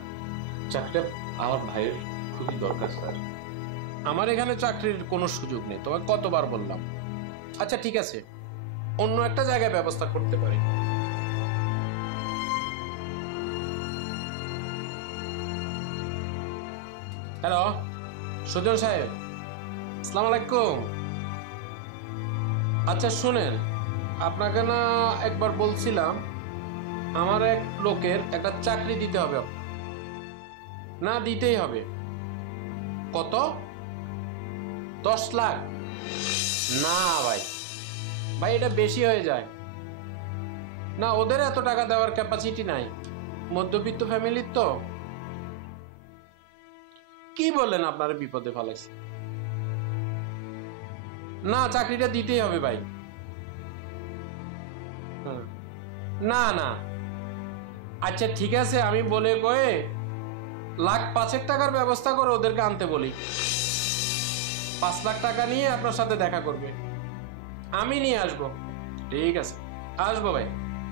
চাকরিটা আমার ভাইয়ের খুবই দরকার স্যার। আমার এখানে চাকরির কোনো সুযোগ নেই, তোমাকে কতবার বললাম। আচ্ছা ঠিক আছে, অন্য একটা জায়গায় ব্যবস্থা করতে পারি। হ্যালো সুজন সাহেব, আসসালামু আলাইকুম। আচ্ছা শুনেন, আপনাকে না একবার বলছিলাম আমার এক লোকের একটা চাকরি দিতে হবে। না দিতেই হবে। কত? 10 লাখ? না ভাই, ভাই এটা বেশি হয়ে যায়। না ওদের এত টাকা দেওয়ার ক্যাপাসিটি নাই, মধ্যবিত্ত ফ্যামিলির তো। কি বললেন, আপনারা বিপদে ফেলাইছে। না চাকরিটা দিতেই হবে ভাই। না না আচ্ছা ঠিক আছে, আমি বলে কয়ে 1,05,000 টাকার ব্যবস্থা করে ওদেরকে আনতে বলি। 5 লাখ টাকা নিয়ে আপনার সাথে দেখা করবে, আমি নিয়ে আসবো। ঠিক আছে আসবো ভাই,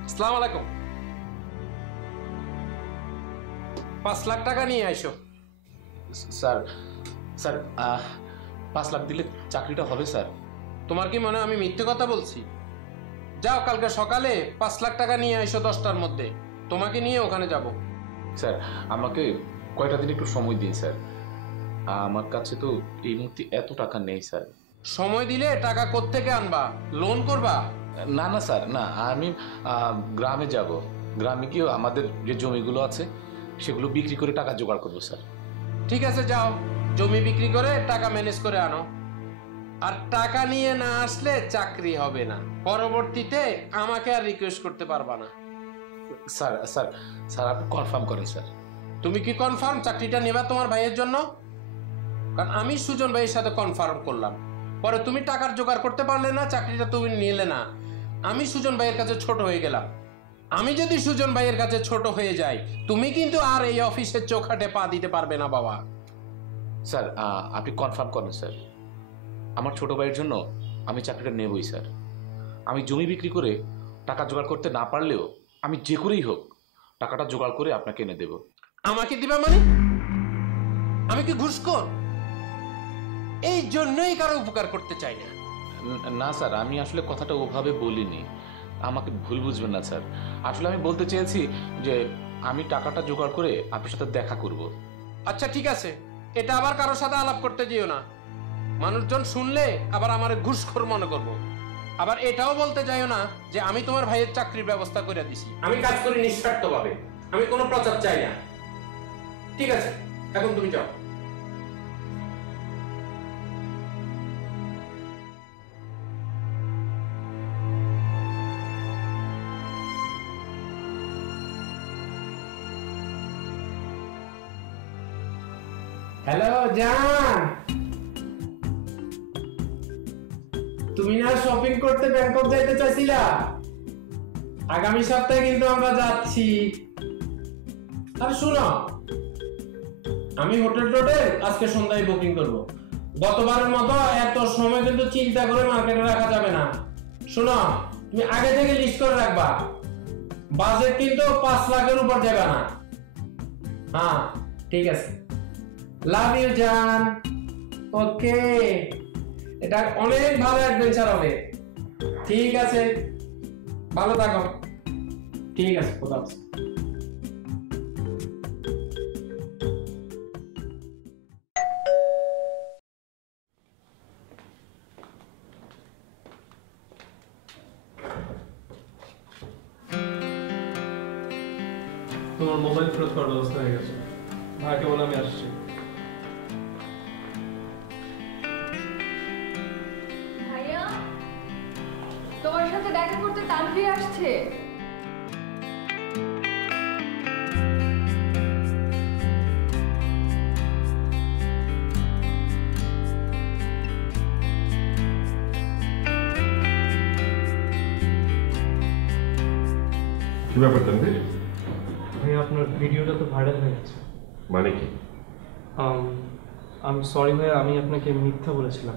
আসসালামু আলাইকুম। 5 লাখ টাকা নিয়ে আসো। স্যার স্যার 5 লাখ দিলে চাকরিটা হবে স্যার? তোমার কি মনে হয় আমি মিথ্যে কথা বলছি? যাও কালকে সকালে 5 লাখ টাকা নিয়ে এসো 10টার মধ্যে, তোমাকে নিয়ে ওখানে যাব। স্যার আমাকে কয়টা দিন একটু সময় দিন স্যার, আমার কাছে তো এই মুহূর্তে এত টাকা নেই স্যার। সময় দিলে টাকা কোত্থেকে আনবা? লোন করবা? না না স্যার, না আমি গ্রামে যাব, গ্রামে গিয়ে আমাদের যে জমিগুলো আছে সেগুলো বিক্রি করে টাকা জোগাড় করবো স্যার। ঠিক আছে যাও, জমি বিক্রি করে টাকা ম্যানেজ করে আনো। আর টাকা নিয়ে না আসলে চাকরি হবে না, পরবর্তীতে আমাকে আর রিকোয়েস্ট করতে পারবা না। স্যার স্যার স্যার আপনি কনফার্ম করেন স্যার? তুমি কি কনফার্ম চাকরিটা নেবা তোমার ভাইয়ের জন্য? কারণ আমি সুজন ভাইয়ের সাথে কনফার্ম করলাম, পরে তুমি টাকার জোগাড় করতে পারলে না, চাকরিটা তুমি নিলে না, আমি সুজন ভাইয়ের কাছে ছোট হয়ে গেলাম। আমি যদি সুজন ভাইয়ের কাছে ছোট হয়ে যাই, তুমি কিন্তু আর এই অফিসের চোখাটে পা দিতে পারবে না বাবা। স্যার আপনি কনফার্ম করেন স্যার? আমার ছোট ভাইয়ের জন্য আমি চাকরিটা নেবই স্যার। আমি জমি বিক্রি করে টাকা জোগাড় করতে না পারলেও আমি যে করেই হোক টাকাটা জোগাড় করে আপনাকে এনে দেব। আমাকে দিবা মানে? আমি কি ঘুষখোর? এই জন্যই কারো উপকার করতে চাই না। না স্যার, আমি আসলে কথাটা ওভাবে বলিনি, আমাকে ভুল বুঝবেন না স্যার। আসলে আমি বলতে চেয়েছি যে আমি টাকাটা জোগাড় করে আপনার সাথে দেখা করব। আচ্ছা ঠিক আছে, এটা আবার কারোর সাথে আলাপ করতে যেও না, মানুষজন শুনলে আবার আমার ঘুষখোর মনে করব। আবার এটাও বলতে যাইও না যে আমি তোমার ভাইয়ের চাকরির ব্যবস্থা করে দিছি। আমি কাজ করি নিঃস্বার্থভাবে, আমি কোনো প্রচার চাই না। ঠিক আছে এখন তুমি যাও। হ্যালো জান, তুমি না শপিং করতে ব্যাংকক যাইতে চাইছিলা? আগামী সপ্তাহে কিন্তু আমরা যাচ্ছি। আর শুনো, আমি হোটেল আজকে সন্ধ্যায় বুকিং করব। গতবারের মতো এত সময় কিন্তু চিন্তা করে মার্কেটে রাখা যাবে না। শুনো, তুমি আগে থেকে লিস্ট করে রাখবা, বাজেট কিন্তু 5 লাখের উপর যাবে না। হ্যাঁ ঠিক আছে, লাভ ইউ জান। ওকে, এটা অনেক ভালো অ্যাডভেঞ্চার হবে। ঠিক আছে, ভালো থাকো। ঠিক আছে, খোদা হাফেজ। তোমার মোবাইল ফেরত করার ব্যবস্থা হয়ে গেছে। ভাইকে বলে আমি আসছি। ভাইয়া, তোমার সাথে দেখা করতে তানভীর আসছে। কি ব্যাপার তানভীর? ভাই আপনার ভিডিওটা তো ভাইরাল হয়ে গেছে। মানে কি? আমি সরি ভাই, আমি আপনাকে মিথ্যা বলেছিলাম।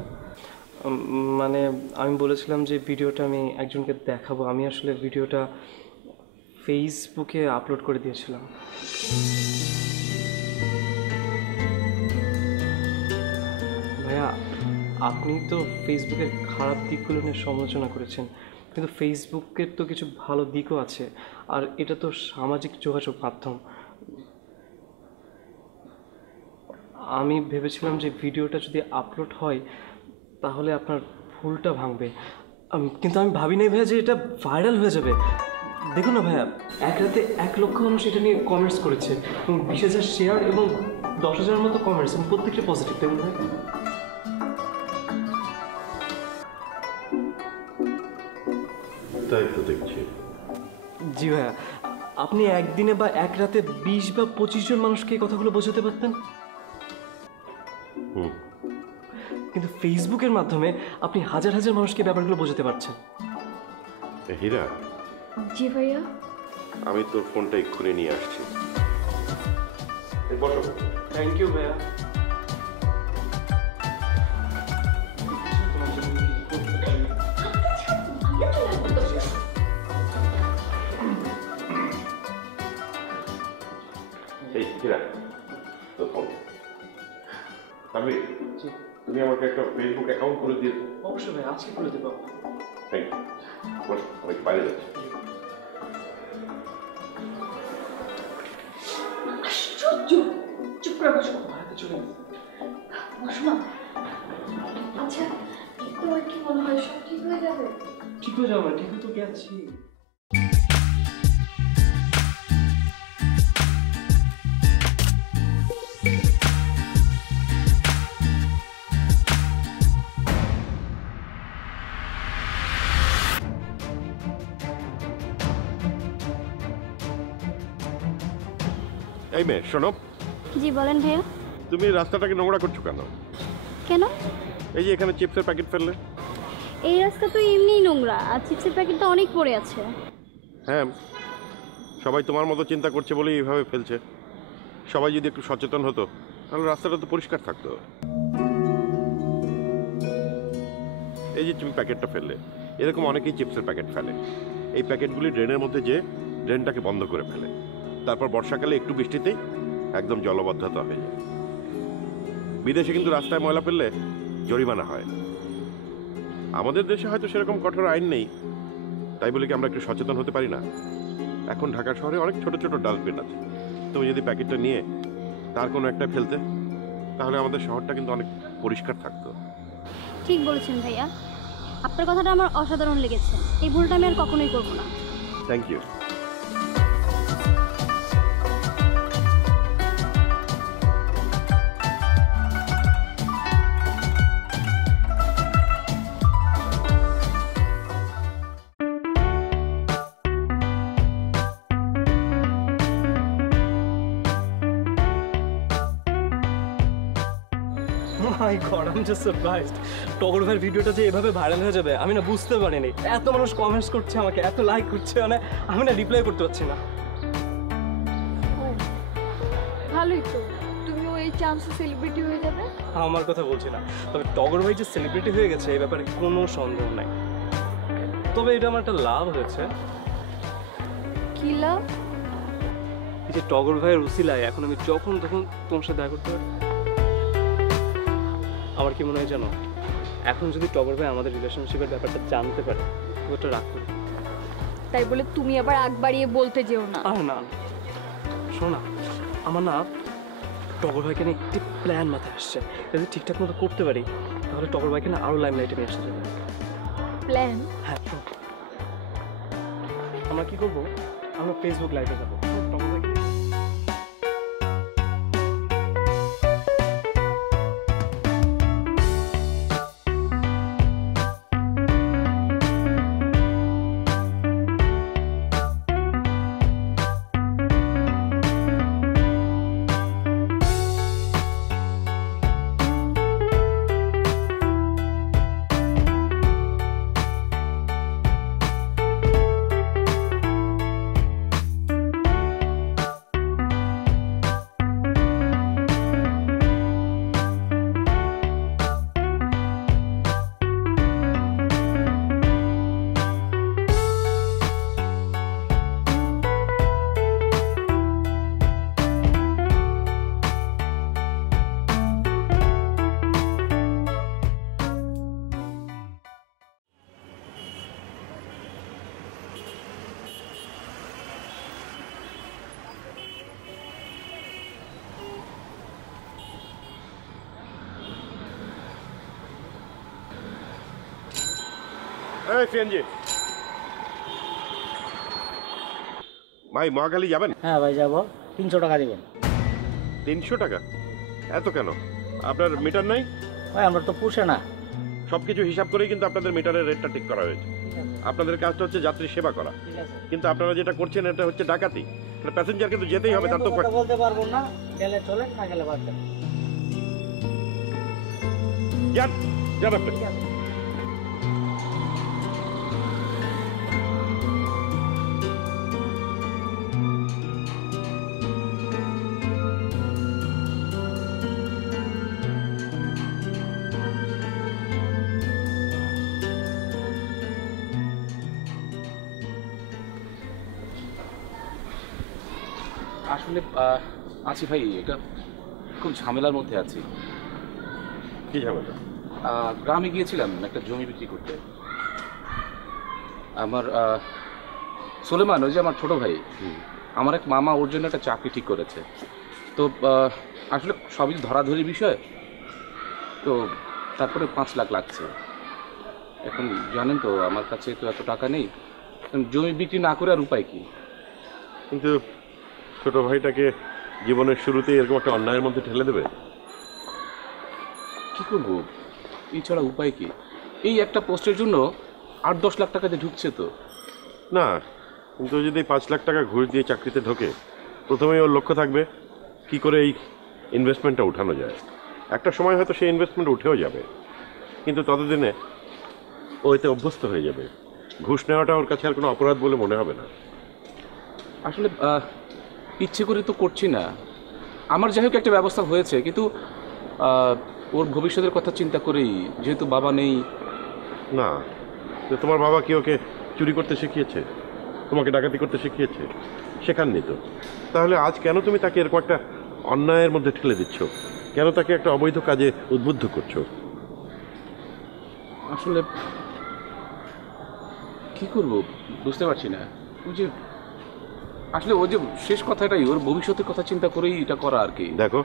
মানে আমি বলেছিলাম যে ভিডিওটা আমি একজনকে দেখাবো। আমি আসলে ভিডিওটা ফেসবুকে আপলোড করে দিয়েছিলাম। ভাইয়া, আপনি তো ফেসবুকের খারাপ দিকগুলো নিয়ে সমালোচনা করেছেন, কিন্তু ফেসবুকের তো কিছু ভালো দিকও আছে, আর এটা তো সামাজিক যোগাযোগ মাধ্যম। আমি ভেবেছিলাম যে ভিডিওটা যদি আপলোড হয় তাহলে আপনার ভুলটা ভাঙবে, কিন্তু আমি ভাবি নাই ভাইয়া যে এটা ভাইরাল হয়ে যাবে। দেখুন না ভাইয়া, এক রাতে 1 লক্ষ মানুষ এটা নিয়ে কমেন্টস করেছে এবং 20,000 শেয়ার এবং 10,000 মতো কমেন্টস, এবং প্রত্যেকটা পজিটিভ। দেখুন ভাই, তাই তো দেখছি। জি ভাইয়া, আপনি একদিনে বা এক রাতে 20 বা 25 জন মানুষকে এই কথাগুলো বোঝাতে পারতেন, কিন্তু ফেসবুকের মাধ্যমে আপনি হাজার হাজার মানুষকে ব্যাপারগুলো বোঝাতে পারছেন। হীরা, জি ভাইয়া। আমি তোর ফোনটা এক্ষুনি নিয়ে আসছি। বসো। থ্যাংক ইউ ভাইয়া। এই হীরা, তোর ফোন। তানভীর, তুমি আমাকে একটা ফেসবুক অ্যাকাউন্ট করে দিয়ে। অবশ্যই ভাই, আজকে করে দেবো। Thank you. বসো, আমি একটু বাইরে যাচ্ছি। চুপ করে বসো। চলে বসো না। আচ্ছা, তোমার কি মনে হয় সব ঠিক হয়ে যাবে? ঠিক হয়ে যাবে, ঠিক তো গেছি। এই মেয়ে শোনো। জি বলেন ভাইয়া। তুমি রাস্তাটাকে নোংরা করছো কেন? কেন? এই যে এখানে চিপসের প্যাকেট ফেললে। এই রাস্তা তো এমনিই নোংরা, আর চিপসের প্যাকেট তো অনেক পড়ে আছে। হ্যাঁ, সবাই তোমার মতো চিন্তা করছে বলেই এইভাবে ফেলছে। সবাই যদি একটু সচেতন হতো তাহলে রাস্তাটা তো পরিষ্কার থাকতো। এই যে তুমি প্যাকেটটা ফেললে, এরকম অনেকেই চিপসের প্যাকেট ফেলে। এই প্যাকেটগুলি ড্রেনের মধ্যে যে ড্রেনটাকে বন্ধ করে ফেলে, তারপর বর্ষাকালে একটু বৃষ্টিতেই একদম জলবদ্ধতা হয়ে যায়। বিদেশে কিন্তু রাস্তায় ময়লা ফেললে জরিমানা হয়। আমাদের দেশে হয়তো সেরকম কঠোর আইন নেই, তাই বলে কি আমরা একটু সচেতন হতে পারি না? এখন ঢাকা শহরে অনেক ছোট ছোট ডাস্টবিন আছে। তুমি যদি প্যাকেটটা নিয়ে তার কোনো একটা ফেলতে, তাহলে আমাদের শহরটা কিন্তু অনেক পরিষ্কার থাকতো। ঠিক বলেছেন ভাইয়া, আপনার কথাটা আমার অসাধারণ লেগেছে। এই ভুলটা আমি আর কখনোই করব না। Thank you. My god, I am just surprised. Togor ভাইয়ের ভিডিওটা যে এভাবে ভাইরাল হয়ে যাবে আমি না বুঝতে পারিনি। এত মানুষ কমেন্টস করছে আমাকে, এত লাইক করছে, মানে আমি না রিপ্লাই করতে পারছি না। ভালোই তো, তুমিও এই চান্সে সেলিব্রিটি হয়ে যাবে। আমার কথা বলছি না, তবে টগর ভাই যে সেলিব্রিটি হয়ে গেছে এই ব্যাপারে কোনো সন্দেহ নাই। তবে এটা আমার একটা লাভ হয়েছে। কি লাভ? এই যে টগর ভাইয়ের উসিলায় এখন আমি যখন তখন তোমার সাথে দেখা করতে পারি। আমার কি মনে হয় জানো, এখন যদি টগর ভাই আমাদের রিলেশনশিপের ব্যাপারটা জানতে পারে ওটা রাগ করে। তাই বলে তুমি আবার আগ বাড়িয়ে বলতে যেও না। আর না, শোনো না, আমার না টগর ভাইকে নিয়ে একটি প্ল্যান মাথায় আসছে। যদি ঠিকঠাক মতো করতে পারি তাহলে টগর ভাইকে না আরও লাইমলাইটে নিয়ে আসতে যাবে। প্ল্যান? হ্যাঁ, আমরা কি করবো, আমরা ফেসবুক লাইভে যাবো। টগর ভাইকে সিএনজি। ভাই মহাখালী যাবেন? হ্যাঁ ভাই যাবো। 300 টাকা দিবেন। 300 টাকা? এত কেন? আপনার মিটার নাই? ভাই আমরা তো পুষে না। সবকিছু হিসাব করেই কিন্তু আপনাদের মিটারের রেটটা ঠিক করা হয়েছে। আপনাদের কাজটা হচ্ছে যাত্রী সেবা করা, কিন্তু আপনারা যেটা করছেন এটা হচ্ছে ডাকাতি। প্যাসেঞ্জার কিন্তু যেতেই হবে, তার তো বলতে পারবো না, গেলে চলে, না গেলে বাদ দেন। যান যান আপনি। আসলে আছি ভাই, এটা খুব ঝামেলার মধ্যে আছি। কি ঝামেলা? গ্রামে গিয়েছিলাম একটা জমি বিক্রি করতে। আমার সুলেমান, ওই যে আমার ছোট ভাই, আমার এক মামা ওর জন্য একটা চাকরি ঠিক করেছে। তো আসলে সবই ধরাধরি বিষয়, তো তারপরে 5 লাখ লাগছে। এখন জানেন তো আমার কাছে তো এত টাকা নেই, জমি বিক্রি না করে আর উপায় কি? কিন্তু ছোট ভাইটাকে জীবনের শুরুতেই এরকম একটা অন্যায়ের মধ্যে ঠেলে দেবে? কি করব, এছাড়া উপায় কি? এই একটা পোস্টের জন্য 8-10 লাখ টাকা দিয়ে ঢুকছে তো। না, কিন্তু যদি 5 লাখ টাকা ঘুষ দিয়ে চাকরিতে ঢোকে, প্রথমেই ওর লক্ষ্য থাকবে কি করে এই ইনভেস্টমেন্টটা উঠানো যায়। একটা সময় হয়তো সেই ইনভেস্টমেন্ট উঠেও যাবে, কিন্তু ততদিনে ও এতে অভ্যস্ত হয়ে যাবে। ঘুষ নেওয়াটা ওর কাছে আর কোনো অপরাধ বলে মনে হবে না। আসলে ইচ্ছে করে তো করছি না। আমার যাই হোক একটা ব্যবস্থা হয়েছে, কিন্তু ওর ভবিষ্যতের কথা চিন্তা করেই, যেহেতু বাবা নেই। না, তো তোমার বাবা কি ওকে চুরি করতে শিখিয়েছে? তোমাকে ডাকাতি করতে শিখিয়েছে? শেখাননি তো। তাহলে আজ কেন তুমি তাকে এরকম একটা অন্যায়ের মধ্যে ঠেলে দিচ্ছ? কেন তাকে একটা অবৈধ কাজে উদ্বুদ্ধ করছো? আসলে কি করব বুঝতে পারছি না। ওই যে আসলে ওই যে শেষ কথাটাই, ওর ভবিষ্যতের কথা চিন্তা করেই এটা করা আর কি। দেখো,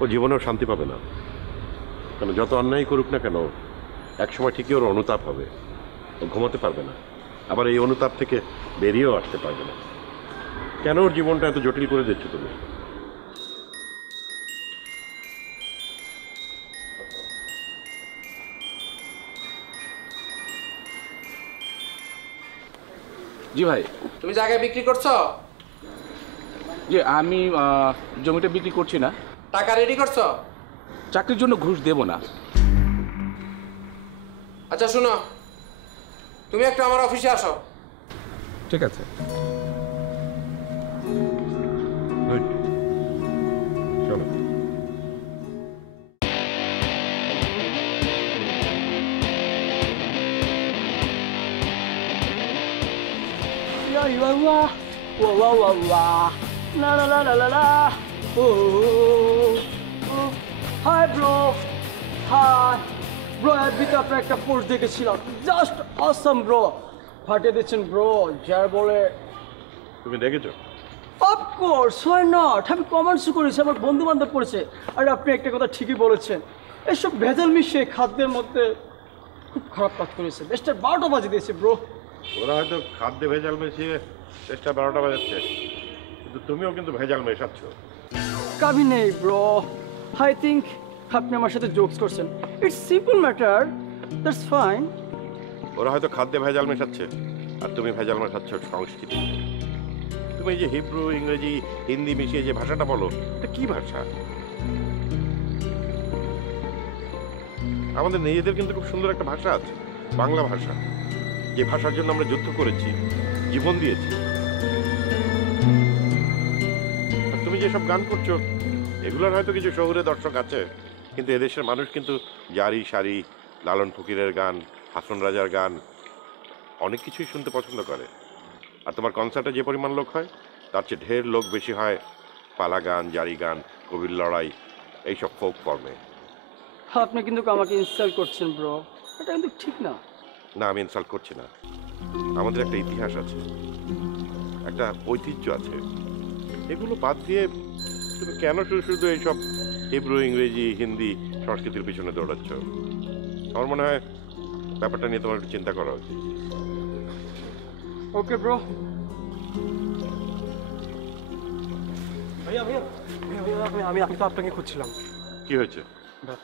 ও জীবনেও শান্তি পাবে না, কেন যত অন্যায় করুক না কেন একসময় ঠিকই ওর অনুতাপ হবে। ও ঘুমাতে পারবে না, আবার এই অনুতাপ থেকে বেরিয়েও আসতে পারবে না। কেন ওর জীবনটা এত জটিল করে দিচ্ছ তুমি? জি ভাই। তুমি জায়গায় বিক্রি করছো? জি, আমি জমিটা বিক্রি করছি না। টাকা রেডি করছো? চাকরির জন্য ঘুষ দেব না। আচ্ছা শোনো, তুমি একটু আমার অফিসে আসো। ঠিক আছে। চলো। Hi bro, hi bro. এফবিতে আপনার একটা পোস্ট দেখেছিলাম, জাস্ট অসাম ব্রো, ফাটিয়ে দিচ্ছেন ব্রো, যার বলে। তুমি দেখেছো? Of course, why not. আমি কমেন্টস করেছি, আমার বন্ধু বান্ধব পড়েছে। আর আপনি একটা কথা ঠিকই বলেছেন, এসব ভেজাল মিশিয়ে খাদ্যের মধ্যে খুব খারাপ কাজ করেছে। দেশটার 12টা বাজে দিয়েছে ব্রো। ওরা হয়তো খাদ্যে ভেজাল মিশিয়ে চেষ্টা 12টা বাজাচ্ছে, কিন্তু তুমিও কিন্তু ভেজাল মেশাচ্ছ। কাবি নেই ব্রো। আই থিঙ্ক আপনি আমার সাথে জোকস করছেন। It's simple matter, that's fine. ওরা হয়তো খাদ্যে ভেজাল মেশাচ্ছে, আর তুমি ভেজাল মেশাচ্ছ সংস্কৃতি। তুমি এই যে হিব্রু, ইংরেজি, হিন্দি মিশিয়ে যে ভাষাটা বলো, এটা কি ভাষা? আমাদের নিজেদের কিন্তু খুব সুন্দর একটা ভাষা আছে, বাংলা ভাষা, যে ভাষার জন্য আমরা যুদ্ধ করেছি, জীবন দিয়েছি। আর তুমি যেসব গান করছো, এগুলোর হয়তো কিছু শহুরে দর্শক আছে, কিন্তু এদেশের মানুষ কিন্তু জারি সারি, লালন ফকিরের গান, হাসন রাজার গান, অনেক কিছুই শুনতে পছন্দ করে। আর তোমার কনসার্টে যে পরিমাণ লোক হয়, তার চেয়ে ঢের লোক বেশি হয় পালা গান, জারি গান, কবির লড়াই, এইসব ফোক ফর্মে। আপনি কিন্তু আমাকে ইনসাল্ট করছেন ব্রো, এটা কিন্তু ঠিক না। না, আমি ইনসাল্ট করছি না। আমাদের একটা ইতিহাস আছে, একটা ঐতিহ্য আছে, এগুলো বাদ দিয়ে তুমি কেন শুধু শুধু এইসব হিব্রু, ইংরেজি, হিন্দি সংস্কৃতির পিছনে দৌড়াচ্ছ? আমার মনে হয় ব্যাপারটা নিয়ে তোমার একটু চিন্তা করা উচিত। Okay bro. ভাইয়া ভাইয়া আমি তো আপনাকে খুঁজছিলাম। কি হয়েছে?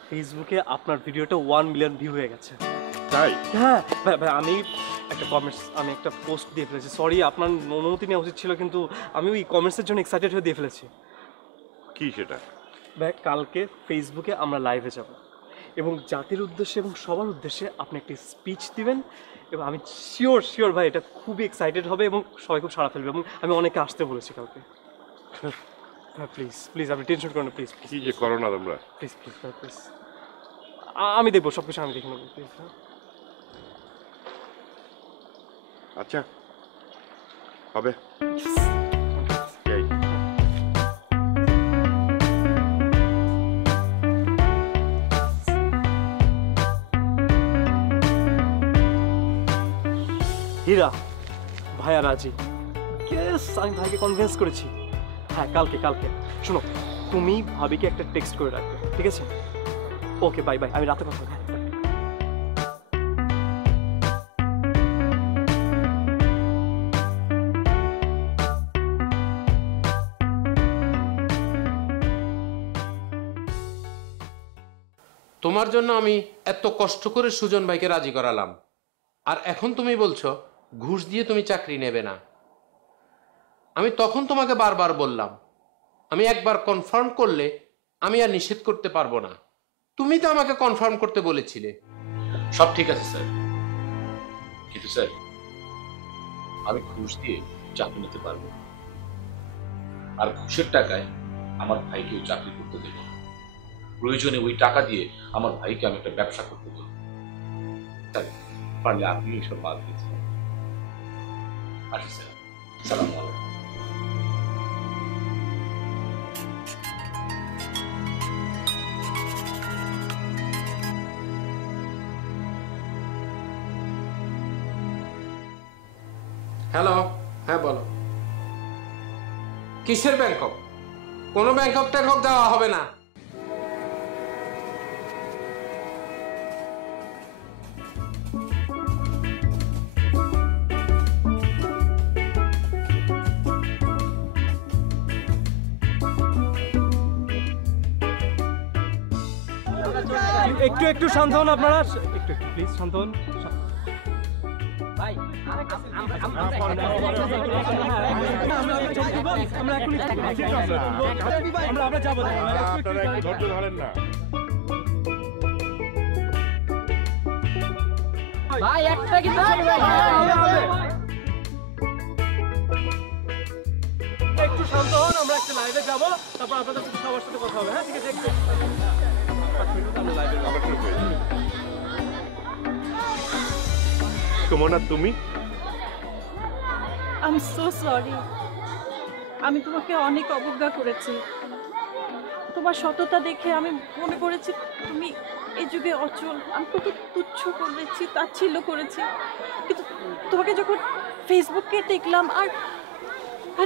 ফেসবুকে আপনার ভিডিওটা 1 মিলিয়ন ভিউ হয়ে গেছে। তাই? হ্যাঁ ভাই আমি একটা পোস্ট দিয়ে ফেলেছি। সরি, আপনার অনুমতি নেওয়া উচিত ছিল, কিন্তু আমি ওই কমেন্টসের জন্য এক্সাইটেড হয়ে দিয়ে ফেলেছি। কি সেটা? ভাই কালকে ফেসবুকে আমরা লাইভে যাব এবং জাতির উদ্দেশ্যে এবং সবার উদ্দেশ্যে আপনি একটি স্পিচ দিবেন এবং আমি শিওর ভাই এটা খুবই এক্সাইটেড হবে এবং সবাই খুব সাড়া ফেলবে এবং আমি অনেকে আসতে বলেছি কালকে। প্লিজ আপনি টেনশন করেন না, প্লিজ। কি যে করো না তোমরা। প্লিজ আমি দেখবো, সব কিছু আমি দেখে নেবো, প্লিজ। আচ্ছা হবে। হীরা ভাইয়া রাজি। আমি ভাইকে কনভিন্স করেছি। হ্যাঁ কালকে শোনো, তুমি ভাবিকে একটা টেক্সট করে রাখবে, ঠিক আছে? ওকে বাই, আমি রাতে কথা বলবো। তোমার জন্য আমি এত কষ্ট করে সুজন ভাইকে রাজি করালাম, আর এখন তুমি বলছো ঘুষ দিয়ে তুমি চাকরি নেবে না। আমি তখন তোমাকে বারবার বললাম আমি একবার কনফার্ম করলে আমি আর নিষেধ করতে পারবো না। তুমি তো আমাকে কনফার্ম করতে বলেছিলে। সব ঠিক আছে স্যার, কিন্তু স্যার আমি ঘুষ দিয়ে চাকরি নিতে পারবো না, আর ঘুষের টাকায় আমার ভাইকেও চাকরি করতে দেব না। প্রয়োজনে ওই টাকা দিয়ে আমার ভাইকে আমি একটা ব্যবসা করতে দেব। স্যার পারলে আপনি এইসব বাদ দিয়েছেন। আসি স্যার, সালাম আলাইকুম। হ্যালো, হ্যাঁ বলো। কিসের ব্যাংকক? কোনো ব্যাংকক ট্যাংকক দেওয়া হবে না। একটু শান্ত হন আপনারা, একটু প্লিজ শান্ত হন। ভাই একটা কিন্তু একটু শান্ত হন, আমরা একটা লাইভে যাব, তারপর আপনাদের সাথে সবার সাথে কথা হবে। হ্যাঁ ঠিক আছে, সুমনা তুমি? আই এম সো সরি, আমি তোমাকে অনেক অবজ্ঞা করেছি। তোমার সততা দেখে আমি মনে করেছি তুমি এই যুগে অচল। আমি তোকে তুচ্ছ করেছি, তাচ্ছিল্য করেছি, কিন্তু তোমাকে যখন ফেসবুকে দেখলাম আর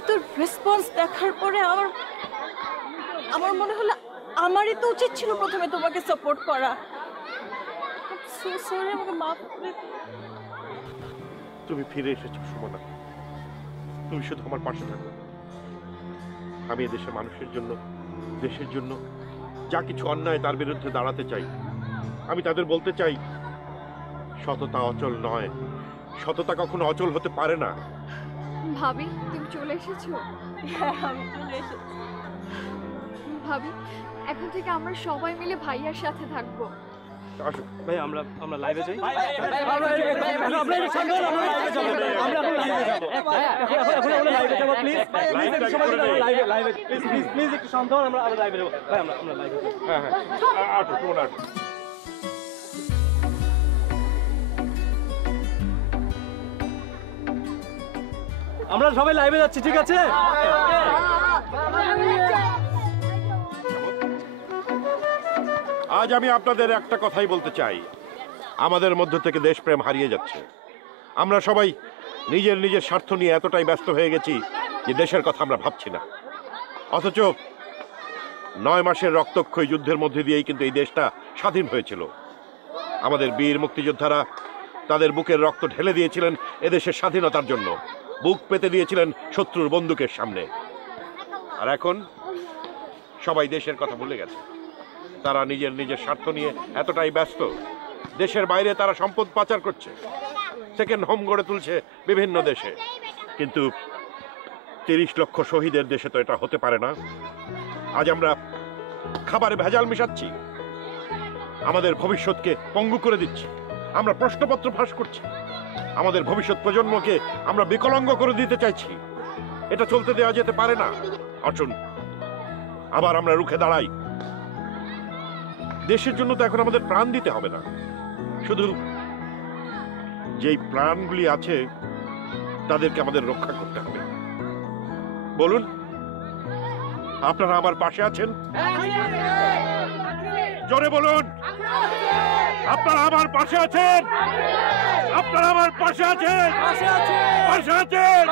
তোর রেসপন্স দেখার পরে আমার মনে হলো আমারই তো উচিত ছিল প্রথমে তোমাকে সাপোর্ট করা। সো সরি, আমাকে মাফ করে দিও। তুমি ফিরে এসেছো সুমনা, তুমি শুধু আমার পাশে থাকো। আমি এদেশের মানুষের জন্য, দেশের জন্য যা কিছু অন্যায় তার বিরুদ্ধে দাঁড়াতে চাই। আমি তাদের বলতে চাই সততা অচল নয়, সততা কখনো অচল হতে পারে না। ভাবি তুমি চলে এসেছো? হ্যাঁ আমি চলে এসেছি। ভাবি এখন থেকে আমরা সবাই মিলে ভাইয়ার সাথে থাকবো। আসো ভাই, আমরা লাইভে যাই। প্লিজ একটু শান্ত হন, আমরা লাইভে যাবো। ভাই আমরা লাইভে যাবো। হ্যাঁ আসো সুমনা, আসো। আমরা সবাই লাইভে যাচ্ছি, ঠিক আছে? আজ আমি আপনাদের একটা কথাই বলতে চাই, আমাদের মধ্য থেকে দেশপ্রেম হারিয়ে যাচ্ছে। আমরা সবাই নিজের নিজের স্বার্থ নিয়ে এতটাই ব্যস্ত হয়ে গেছি যে দেশের কথা আমরা ভাবছি না। অথচ 9 মাসের রক্তক্ষয়ী যুদ্ধের মধ্যে দিয়েই কিন্তু এই দেশটা স্বাধীন হয়েছিল। আমাদের বীর মুক্তিযোদ্ধারা তাদের বুকের রক্ত ঢেলে দিয়েছিলেন এদেশের স্বাধীনতার জন্য, বুক পেতে দিয়েছিলেন শত্রুর বন্দুকের সামনে। আর এখন সবাই দেশের কথা ভুলে গেছে। তারা নিজের নিজের স্বার্থ নিয়ে এতটাই ব্যস্ত, দেশের বাইরে তারা সম্পদ পাচার করছে, সেকেন্ড হোম গড়ে তুলছে বিভিন্ন দেশে। কিন্তু 30 লক্ষ শহীদের দেশে তো এটা হতে পারে না। আজ আমরা খাবারে ভেজাল মিশাচ্ছি, আমাদের ভবিষ্যৎকে পঙ্গু করে দিচ্ছি, আমরা প্রশ্নপত্র ফাঁস করছি, আমাদের ভবিষ্যৎ প্রজন্মকে আমরা বিকলাঙ্গ করে দিতে চাইছি। এটা চলতে দেওয়া যেতে পারে না। আসুন আবার আমরা রুখে দাঁড়াই। দেশের জন্য তো এখন আমাদের প্রাণ দিতে হবে না, শুধু যেই প্রাণগুলি আছে তাদেরকে আমাদের রক্ষা করতে হবে। বলুন, আপনারা আমার পাশে আছেন? জোরে বলুন, আপনারা আমার পাশে আছেন? আপনারা আমার পাশে আছেন? পাশে আছেন?